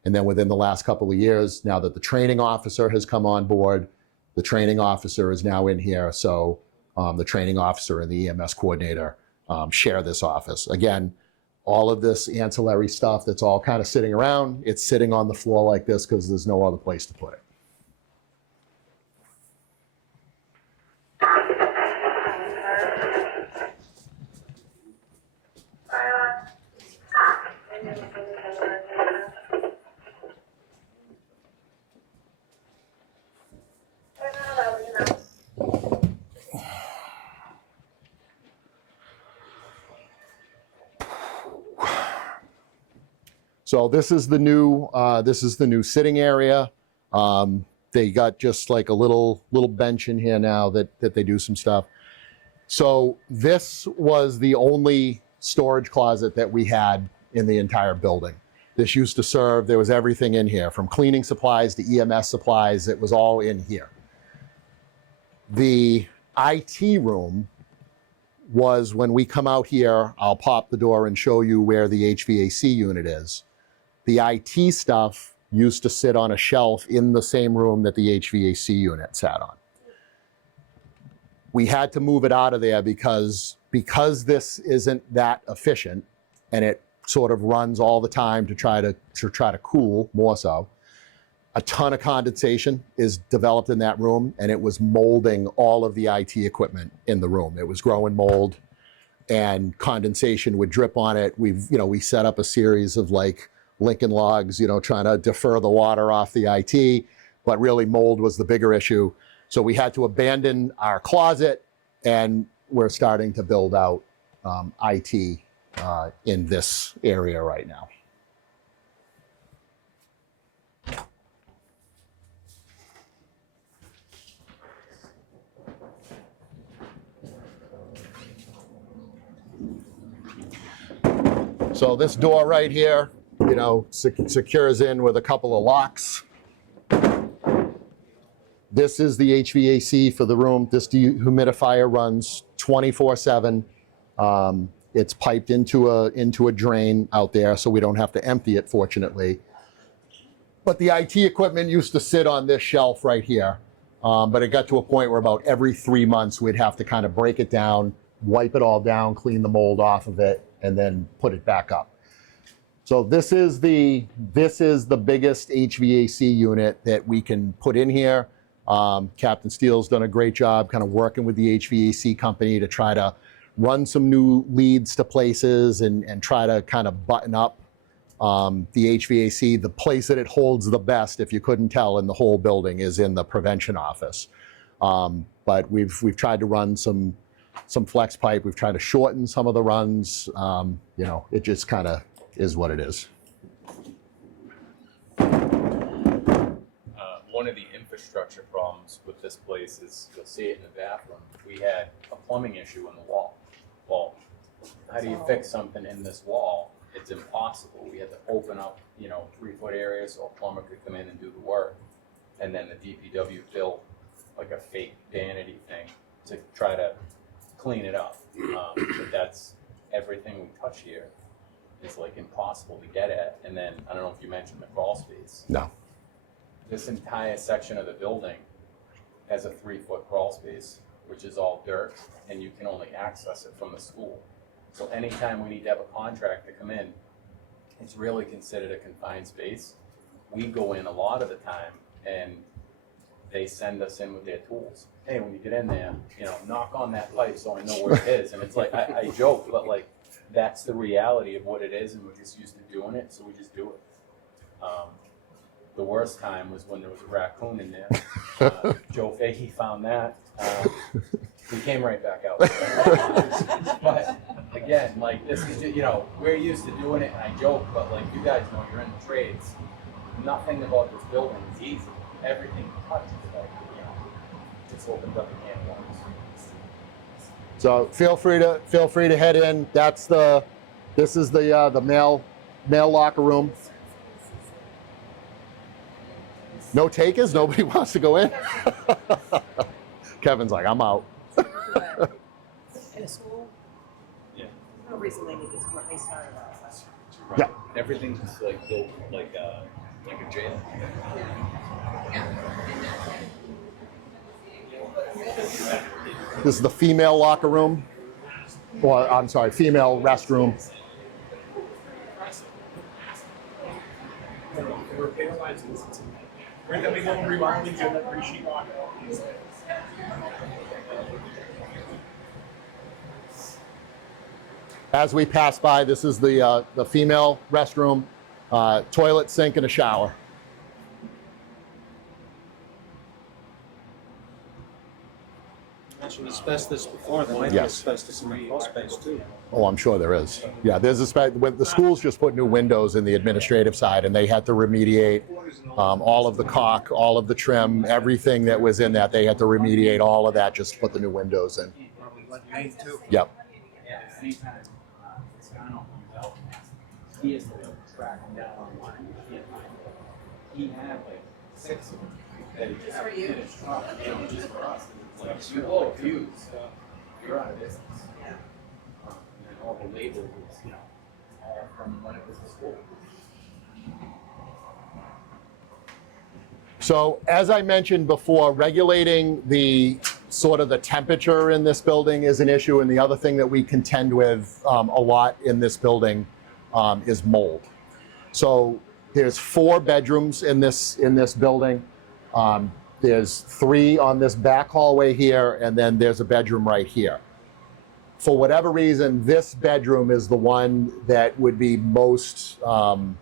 And then within the last couple of years, now that the training officer has come on board, the training officer is now in here. So the training officer and the EMS coordinator share this office. Again, all of this ancillary stuff that's all kind of sitting around, it's sitting on the floor like this because there's no other place to put it. So this is the new sitting area. They got just like a little bench in here now that they do some stuff. So this was the only storage closet that we had in the entire building. This used to serve, there was everything in here, from cleaning supplies to EMS supplies. It was all in here. The IT room was, when we come out here, I'll pop the door and show you where the HVAC unit is. The IT stuff used to sit on a shelf in the same room that the HVAC unit sat on. We had to move it out of there because this isn't that efficient, and it sort of runs all the time to try to cool more so. A ton of condensation is developed in that room, and it was molding all of the IT equipment in the room. It was growing mold, and condensation would drip on it. We set up a series of like Lincoln logs, trying to defer the water off the IT, but really mold was the bigger issue. So we had to abandon our closet, and we're starting to build out IT in this area right now. So this door right here, you know, secures in with a couple of locks. This is the HVAC for the room. This dehumidifier runs 24/7. It's piped into a drain out there, so we don't have to empty it, fortunately. But the IT equipment used to sit on this shelf right here. But it got to a point where about every 3 months we'd have to kind of break it down, wipe it all down, clean the mold off of it, and then put it back up. So this is the biggest HVAC unit that we can put in here. Captain Steele's done a great job kind of working with the HVAC company to try to run some new leads to places and try to kind of button up the HVAC. The place that it holds the best, if you couldn't tell, in the whole building is in the prevention office. But we've tried to run some flex pipe. We've tried to shorten some of the runs. You know, it just kind of is what it is. One of the infrastructure problems with this place is, you'll see it in the bathroom, we had a plumbing issue in the wall. Well, how do you fix something in this wall? It's impossible. We had to open up, you know, 3-foot areas so a plumber could come in and do the work. And then the DPW built like a fake vanity thing to try to clean it up. But that's everything we touch here is like impossible to get at. And then, I don't know if you mentioned the crawl space. No. This entire section of the building has a 3-foot crawl space, which is all dirt, and you can only access it from the school. So anytime we need to have a contractor come in, it's really considered a confined space. We go in a lot of the time, and they send us in with their tools. Hey, when you get in there, you know, knock on that pipe so I know where it is. And it's like, I joke, but like, that's the reality of what it is, and we're just used to doing it, so we just do it. The worst time was when there was a raccoon in there. Joe Fahey found that. We came right back out. But again, like, this is just, you know, we're used to doing it, and I joke, but like, you guys know, you're in the trades. Nothing about this building is easy. Everything you touch is like, you know, just opens up a can of worms. So feel free to head in. This is the male locker room. No takers? Nobody wants to go in? Kevin's like, I'm out. In a school? Yeah. No reason they need to let me start. Right. Yeah. Everything's like built like a jail. This is the female locker room. Well, I'm sorry, female restroom. Repair lines. We're gonna be going remodeling to that resheet on. As we pass by, this is the female restroom, toilet, sink, and a shower. You mentioned asbestos before, there might be Yes. asbestos in the crawl space too. Oh, I'm sure there is. Yeah, there's the schools just put new windows in the administrative side, and they had to remediate all of the caulk, all of the trim, everything that was in that. They had to remediate all of that just to put the new windows in. Probably lead paint too. Yep. Yeah, anytime this guy comes out, he has to track him down online. He can't find it. He had like 6 of them that he just finished off, you know, just for us. It's like, oh, views, you're out of business. Yeah. And then all the labels, you know, all from when it was a school. So as I mentioned before, regulating the sort of the temperature in this building is an issue, and the other thing that we contend with a lot in this building is mold. So there's 4 bedrooms in this building. There's 3 on this back hallway here, and then there's a bedroom right here. For whatever reason, this bedroom is the one that would be most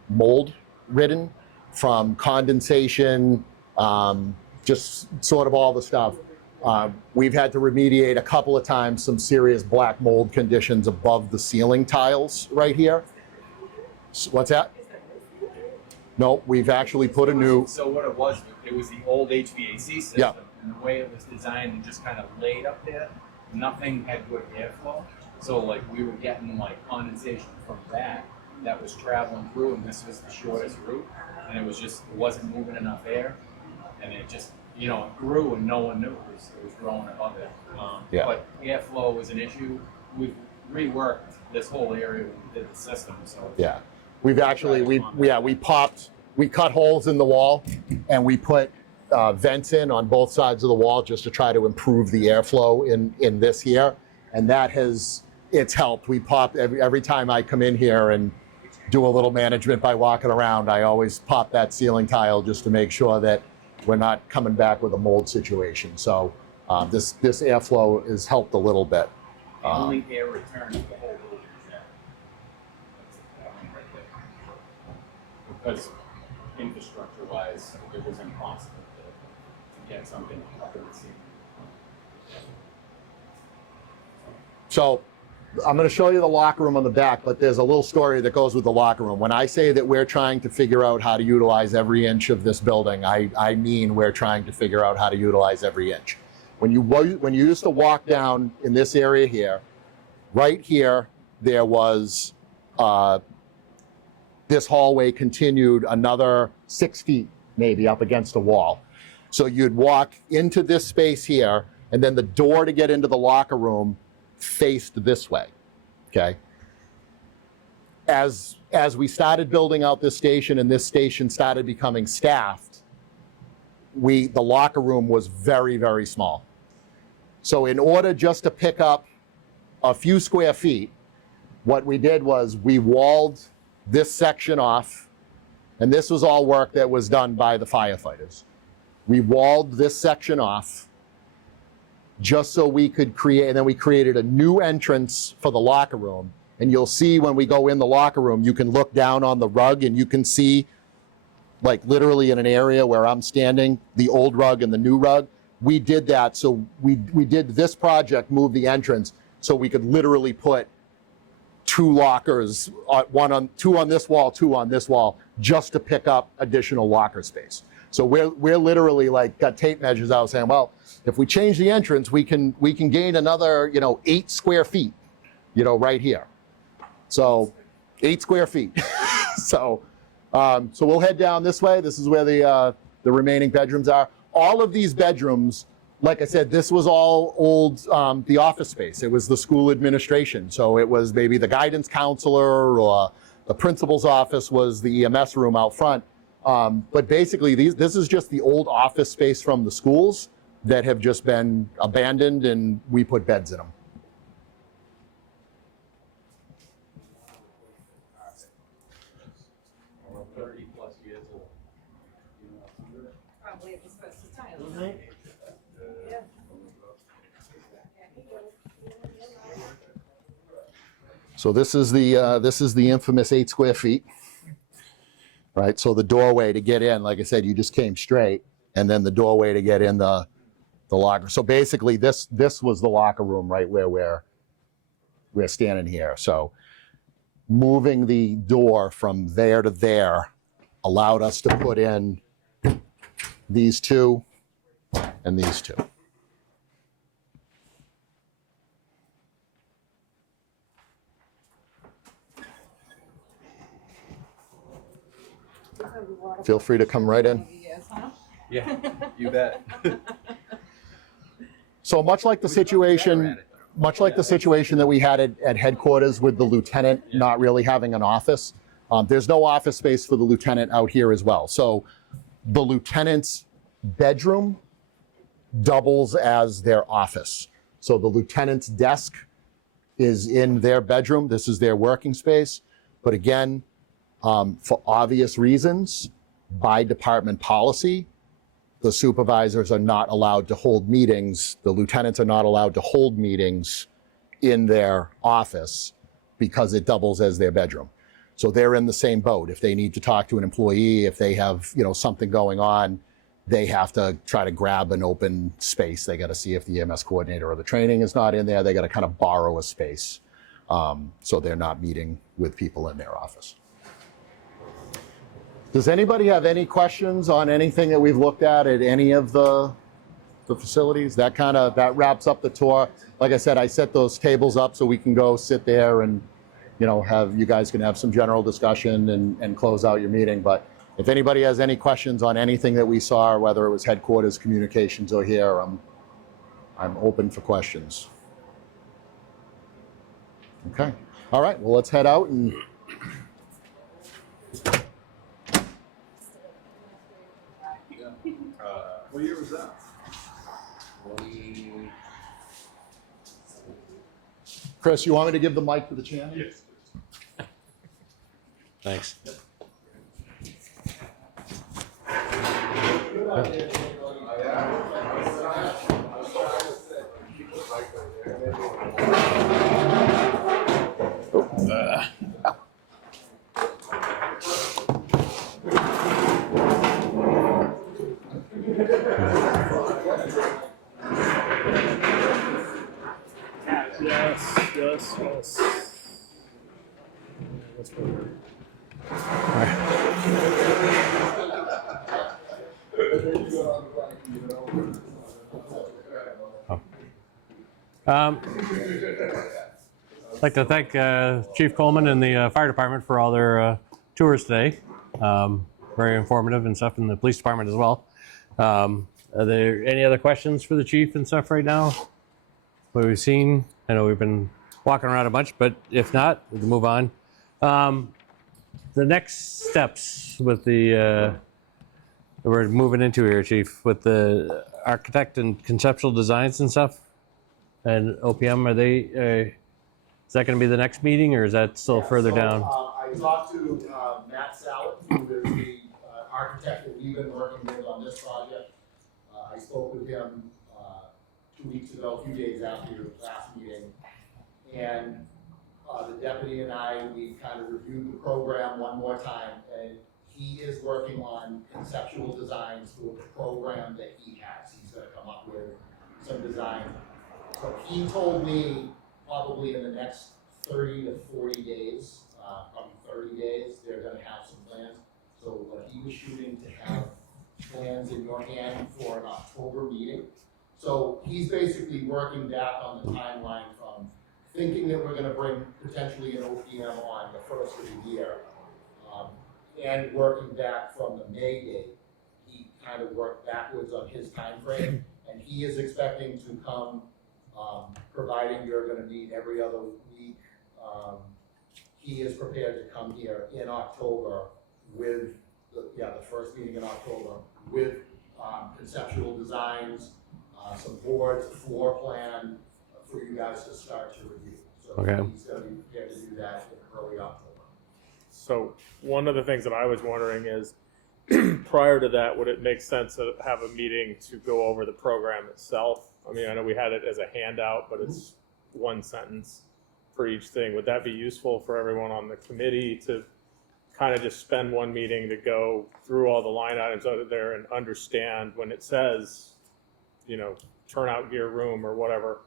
mold ridden from condensation, just sort of all the stuff. We've had to remediate a couple of times some serious black mold conditions above the ceiling tiles right here. What's that? No, we've actually put a new. So what it was the old HVAC system, Yeah. and the way it was designed and just kind of laid up there, nothing had good airflow. So like we were getting like condensation from that, that was traveling through, and this was the shortest route, and it wasn't moving enough air, and it just, you know, it grew and no one knew it was growing above it. Yeah. But airflow was an issue. We've reworked this whole area when we did the system, so. Yeah. We've actually, we cut holes in the wall and we put vents in on both sides of the wall just to try to improve the airflow in this here. And it's helped. We pop, every time I come in here and do a little management by walking around, I always pop that ceiling tile just to make sure that we're not coming back with a mold situation. So this airflow has helped a little bit. The only air return to the whole building is that. That's that one right there. Because infrastructure-wise, it was impossible to get something up in the ceiling. So I'm going to show you the locker room on the back, but there's a little story that goes with the locker room. When I say that we're trying to figure out how to utilize every inch of this building, I mean we're trying to figure out how to utilize every inch. When you used to walk down in this area here, right here, there was this hallway continued another 6 feet maybe up against a wall. So you'd walk into this space here, and then the door to get into the locker room faced this way, okay? As we started building out this station and this station started becoming staffed, the locker room was very, very small. So in order just to pick up a few square feet, what we did was we walled this section off, and this was all work that was done by the firefighters. We walled this section off just so we could create, and then we created a new entrance for the locker room. And you'll see when we go in the locker room, you can look down on the rug and you can see, like literally in an area where I'm standing, the old rug and the new rug. We did that, so we did this project, move the entrance, so we could literally put 2 lockers, two on this wall, 2 on this wall, just to pick up additional locker space. So we're literally like got tape measures out saying, well, if we change the entrance, we can gain another 8 square feet, right here. So 8 square feet. So we'll head down this way. This is where the remaining bedrooms are. All of these bedrooms, like I said, this was all old, the office space. It was the school administration. So it was maybe the guidance counselor or the principal's office was the EMS room out front. But basically, this is just the old office space from the schools that have just been abandoned, and we put beds in them. Probably it was supposed to tile. Yeah. So this is the infamous 8 square feet, right? So the doorway to get in, like I said, you just came straight, and then the doorway to get in the locker. So basically, this was the locker room right where we're standing here. So moving the door from there to there allowed us to put in these 2 and these 2. Feel free to come right in. Yeah, you bet. So much like the situation that we had at headquarters with the lieutenant not really having an office, there's no office space for the lieutenant out here as well. So the lieutenant's bedroom doubles as their office. So the lieutenant's desk is in their bedroom. This is their working space. But again, for obvious reasons, by department policy, the supervisors are not allowed to hold meetings. The lieutenants are not allowed to hold meetings in their office because it doubles as their bedroom. So they're in the same boat. If they need to talk to an employee, if they have, something going on, they have to try to grab an open space. They got to see if the EMS coordinator or the training is not in there. They got to kind of borrow a space. So they're not meeting with people in their office. Does anybody have any questions on anything that we've looked at any of the facilities? That wraps up the tour. Like I said, I set those tables up so we can go sit there and have you guys can have some general discussion and close out your meeting. But if anybody has any questions on anything that we saw, whether it was headquarters communications or here, I'm open for questions. Okay. All right. Well, let's head out and. What year was that? Chris, you want me to give the mic to the chairman? Yes. Thanks. Yes. That's better. I'd like to thank Chief Coleman and the fire department for all their tours today. Very informative and stuff, and the police department as well. Are there any other questions for the chief and stuff right now? What we've seen? I know we've been walking around a bunch, but if not, we can move on. The next steps with the we're moving into here, Chief, with the architect and conceptual designs and stuff, and OPM. Are they? Is that going to be the next meeting, or is that still further down? I talked to Matt Sallet, who is the architect that we've been working with on this project. I spoke with him 2 weeks ago, a few days after your last meeting, and the deputy and I, we kind of reviewed the program one more time, and he is working on conceptual designs for the program that he has. He's going to come up with some design. So he told me probably in the next 30 to 40 days, probably 30 days, they're going to have some plans. So what he was shooting to have plans in your hand for an October meeting. So he's basically working back on the timeline from thinking that we're going to bring potentially an OPM on the first of the year, and working back from the May date. He kind of worked backwards on his time frame, and he is expecting to come, providing you're going to meet every other week. He is prepared to come here in October with the first meeting in October with conceptual designs, some boards, a floor plan for you guys to start to review. So Okay. He's going to be prepared to do that in early October. So one of the things that I was wondering is, prior to that, would it make sense to have a meeting to go over the program itself? I mean, I know we had it as a handout, but it's one sentence for each thing. Would that be useful for everyone on the committee to kind of just spend one meeting to go through all the line items out of there and understand when it says, turnout gear room or whatever,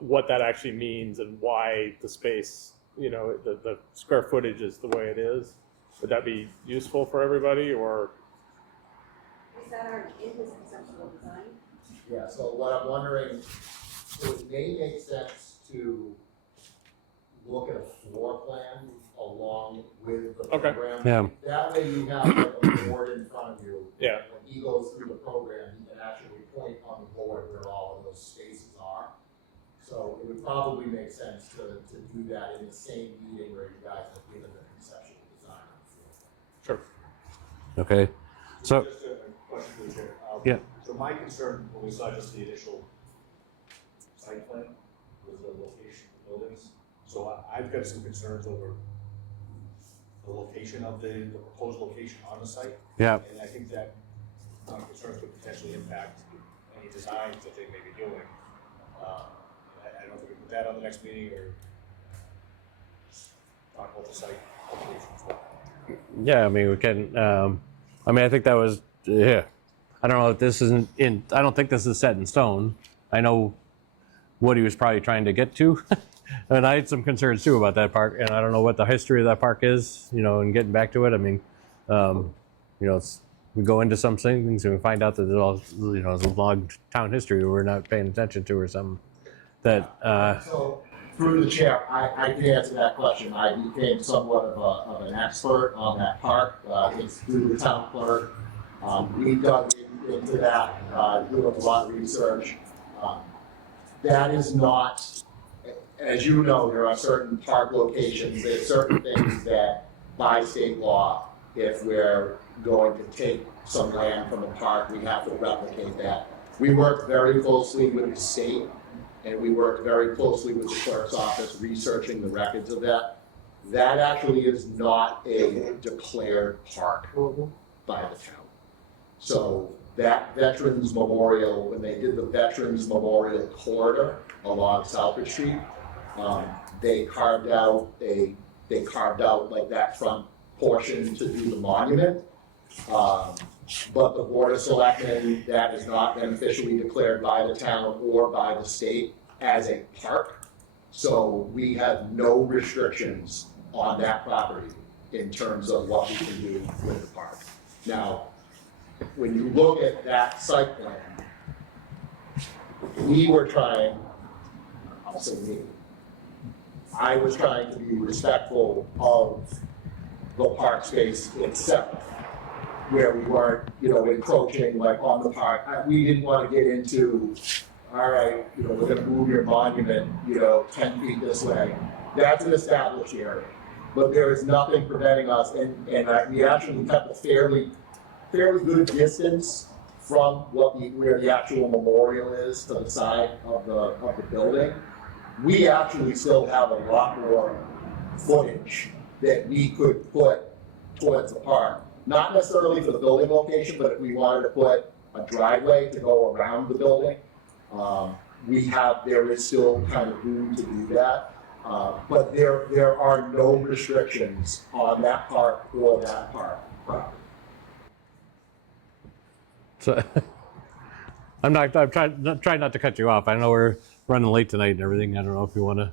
what that actually means and why the space, the square footage is the way it is? Would that be useful for everybody, or? Is that our in his conceptual design? Yeah, so what I'm wondering, so it may make sense to look at a floor plan along with the Okay. program. Yeah. That way you have like a board in front of you. Yeah. When he goes through the program, he can actually point on the board where all of those spaces are. So it would probably make sense to do that in the same meeting where you guys have given the conceptual design. Sure. Okay. So Just a question for the chair. Yeah. So my concern when we saw just the initial site plan was the location of the buildings. So I've got some concerns over the location of the proposed location on the site. yeah. And I think that concerns could potentially impact any designs that they may be doing. I don't know if we can put that on the next meeting or talk about the site location as well. Yeah, I mean, we can, I think that was, yeah. I don't know if this isn't in, I don't think this is set in stone. I know what he was probably trying to get to. And I had some concerns too about that park, and I don't know what the history of that park is, and getting back to it. I mean, we go into some things and we find out that there's all, there's a long town history we're not paying attention to or something. That, So Through the chair, I can answer that question. I became somewhat of an expert on that park. It's through the town clerk. We dug into that, doing a lot of research. That is not, as you know, there are certain park locations, there's certain things that by state law, if we're going to take some land from a park, we have to replicate that. We worked very closely with the state, and we worked very closely with the clerk's office researching the records of that. That actually is not a declared park by the town. So that Veterans Memorial, when they did the Veterans Memorial corridor along Southbridge Street, they carved out like that front portion to do the monument. But the Board of Selectmen, that has not been officially declared by the town or by the state as a park. So we have no restrictions on that property in terms of what we can do with the park. Now, when you look at that site plan, we were trying, I'll say me, I was trying to be respectful of the park space itself, where we weren't, encroaching like on the park. We didn't want to get into, all right, we're going to move your monument, 10 feet this way. That's an established area, but there is nothing preventing us, and we actually kept a fairly good distance from where the actual memorial is to the side of the building. We actually still have a lot more footage that we could put towards the park. Not necessarily for the building location, but if we wanted to put a driveway to go around the building, there is still kind of room to do that. But there are no restrictions on that park or that park property. So, I'm trying not to cut you off. I know we're running late tonight and everything. I don't know if you want to.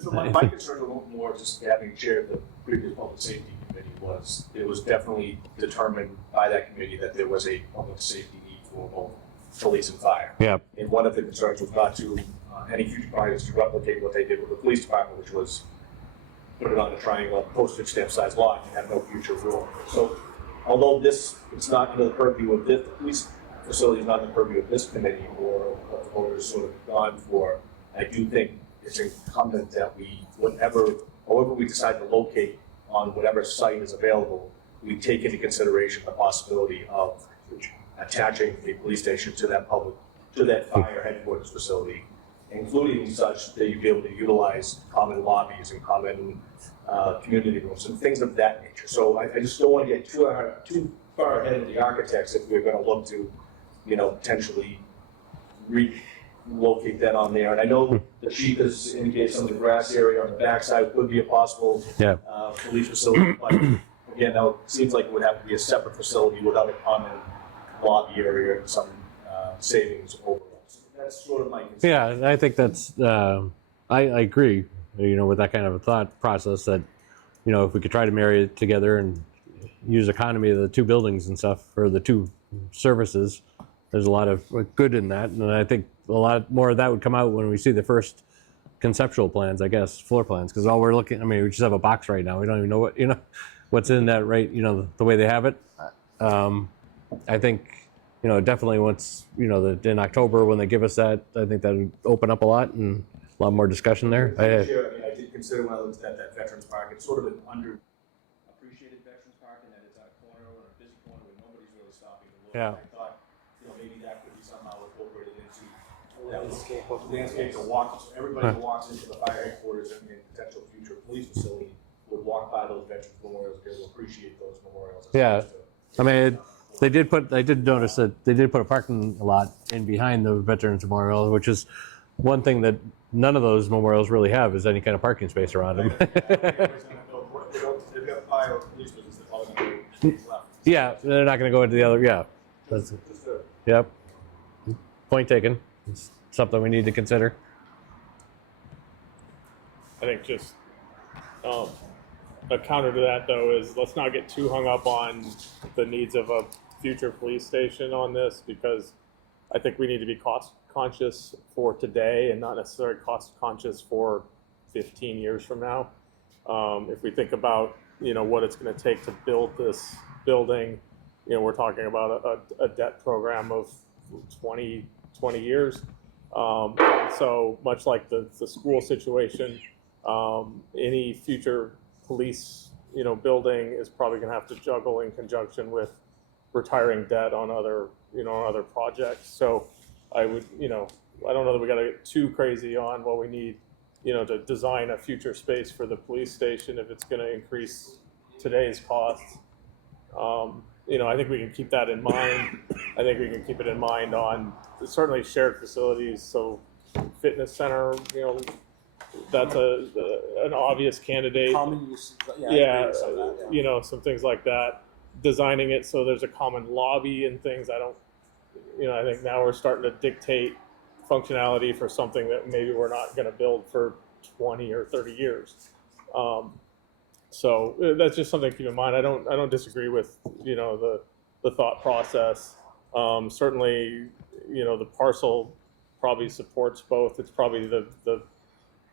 So my concern a little more, just having chaired the previous public safety committee, was it was definitely determined by that committee that there was a public safety need for both police and fire. Yeah. And one of the concerns was not to any future projects to replicate what they did with the police department, which was put it on a triangle postage stamp size lot and have no future rule. So although it's not under the purview of this, the police facility is not in the purview of this committee or what the voters sort of gone for, I do think it's incumbent that however we decide to locate on whatever site is available, we take into consideration the possibility of attaching a police station to that fire headquarters facility, including such that you'd be able to utilize common lobbies and common community rooms and things of that nature. So I just don't want to get too far ahead of the architects if we're going to look to, potentially relocate that on there. And I know the chief has indicated some of the grass area on the backside would be a possible police facility, but again, that seems like it would have to be a separate facility without a common lobby area and some savings overall. So that's sort of my concern. Yeah, I think that's. I agree. With that kind of a thought process that, if we could try to marry it together and use economy of the two buildings and stuff for the two services, there's a lot of good in that, and I think a lot more of that would come out when we see the first conceptual plans, I guess, floor plans, because all we're looking, we just have a box right now. We don't even know what's in that, right? The way they have it. I think, definitely once, in October when they give us that, I think that would open up a lot and a lot more discussion there. I did consider when I looked at that Veterans Park, it's sort of an underappreciated Veterans Park in that it's on a corner or a busy corner where nobody's really stopping to look. Yeah. I thought, maybe that could be somehow incorporated into that landscape to walk, so everybody who walks into the fire headquarters and potential future police facility would walk by those veterans memorials, be able to appreciate those memorials. Yeah. I did notice that they did put a parking lot in behind the Veterans Memorial, which is one thing that none of those memorials really have, is any kind of parking space around them. Yeah, they're not going to go into the other. Yeah, yep. Point taken. It's something we need to consider. I think just a counter to that, though, is let's not get too hung up on the needs of a future police station on this, because I think we need to be cost conscious for today and not necessarily cost conscious for 15 years from now. If we think about, what it's going to take to build this building, we're talking about a debt program of 20 years. So much like the school situation, any future police, building is probably going to have to juggle in conjunction with retiring debt on other, on other projects. So I would, I don't know that we got to get too crazy on what we need, to design a future space for the police station if it's going to increase today's costs. I think we can keep that in mind. I think we can keep it in mind on certainly shared facilities. So fitness center, that's an obvious candidate. Common use. Yeah, some things like that. Designing it so there's a common lobby and things. I think now we're starting to dictate functionality for something that maybe we're not going to build for 20 or 30 years. So that's just something to keep in mind. I don't disagree with the thought process. Certainly, the parcel probably supports both. It's probably the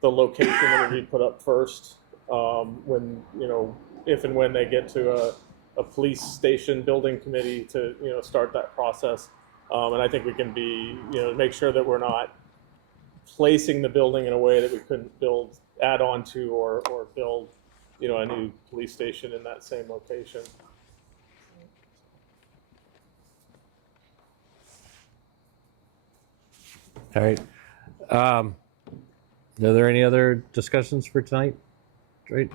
location that would be put up first when if and when they get to a police station building committee to start that process. And I think we can be make sure that we're not placing the building in a way that we couldn't add on to or build a new police station in that same location. All right. Are there any other discussions for tonight? Great.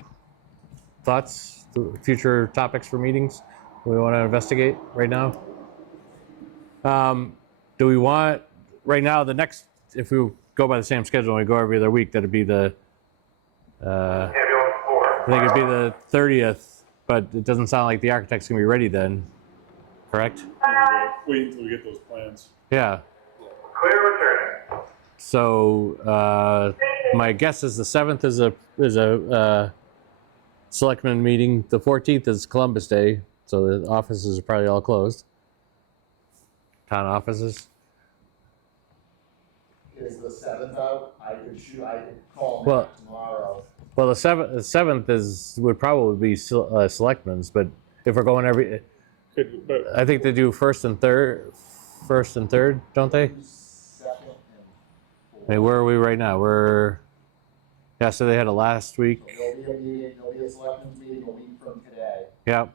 Thoughts, future topics for meetings we want to investigate right now? Do we want, right now, the next, if we go by the same schedule and we go every other week, that'd be the, I think it'd be the 30th, but it doesn't sound like the architect's gonna be ready then, correct? Wait until we get those plans. Yeah. Clear returning. So my guess is the 7th is a selectmen meeting. The 14th is Columbus Day, so the offices are probably all closed. Town offices. Is the 7th out? I could call Well- Matt tomorrow. Well, the 7th would probably be selectmen's, but if we're going I think they do first and third, don't they? Second and I mean, where are we right now? So they had a last week. There'll be a meeting, there'll be a selectmen's meeting a week from today. Yep.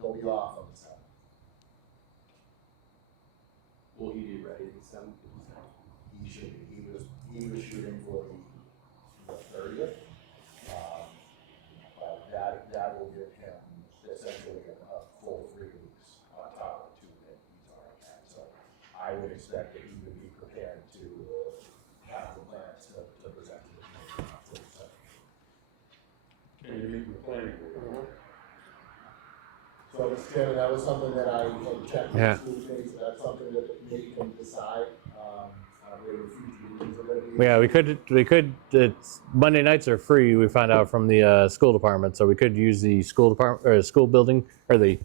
They'll be off on the 7th. Will he be ready to send? He should be. He was shooting for the 30th. But that will give him essentially a full 3 weeks on top of 2 that he's already had. So I would expect that he would be prepared to have the plans to present to the commission on October 7th. And you meet with planning board. So, Mr. Chairman, that was something that I had checked with Yeah. the school committee, so that's something that the committee can decide, where the future meetings are gonna be. Yeah, we could. It's Monday nights are free. We found out from the school department, so we could use the school department or school building or the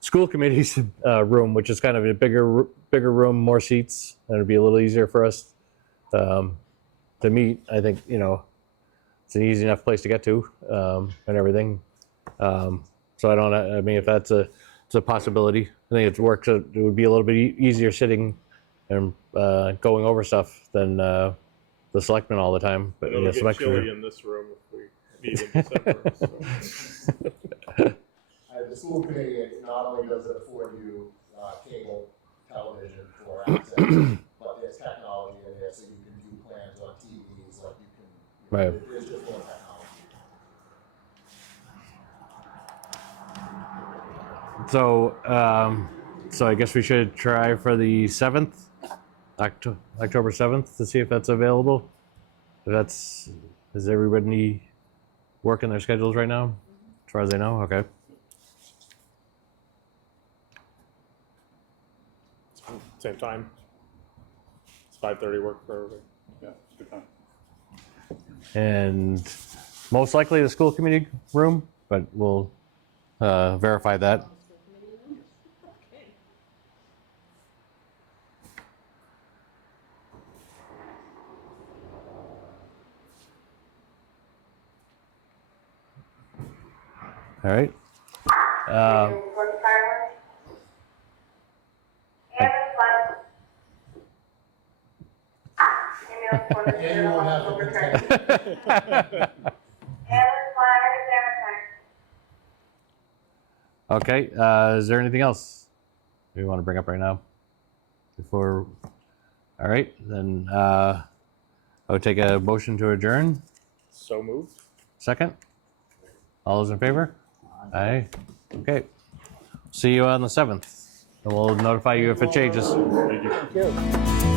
school committee's room, which is kind of a bigger room, more seats, and it'd be a little easier for us to meet. I think it's an easy enough place to get to and everything. So I mean, if that's it's a possibility, I think it works. It would be a little bit easier sitting and going over stuff than the selectmen all the time. But It'll get chilly in this room if we meet in December. So. The school committee, not only does it afford you cable television for access, but there's technology in there, so you can view plans on TVs, like you can. Right. There's just more technology. So I guess we should try for the 7th, October 7th, to see if that's available. Is everybody working their schedules right now? As far as I know, okay. Same time. It's 5:30 work for everybody. Yeah, good time. And most likely the school committee room, but we'll verify that. All right. Okay, is there anything else we want to bring up right now? Before, all right, then I would take a motion to adjourn. So moved. Second? All those in favor? Aye. Okay. See you on the 7th. And we'll notify you if it changes. Thank you. Thank you.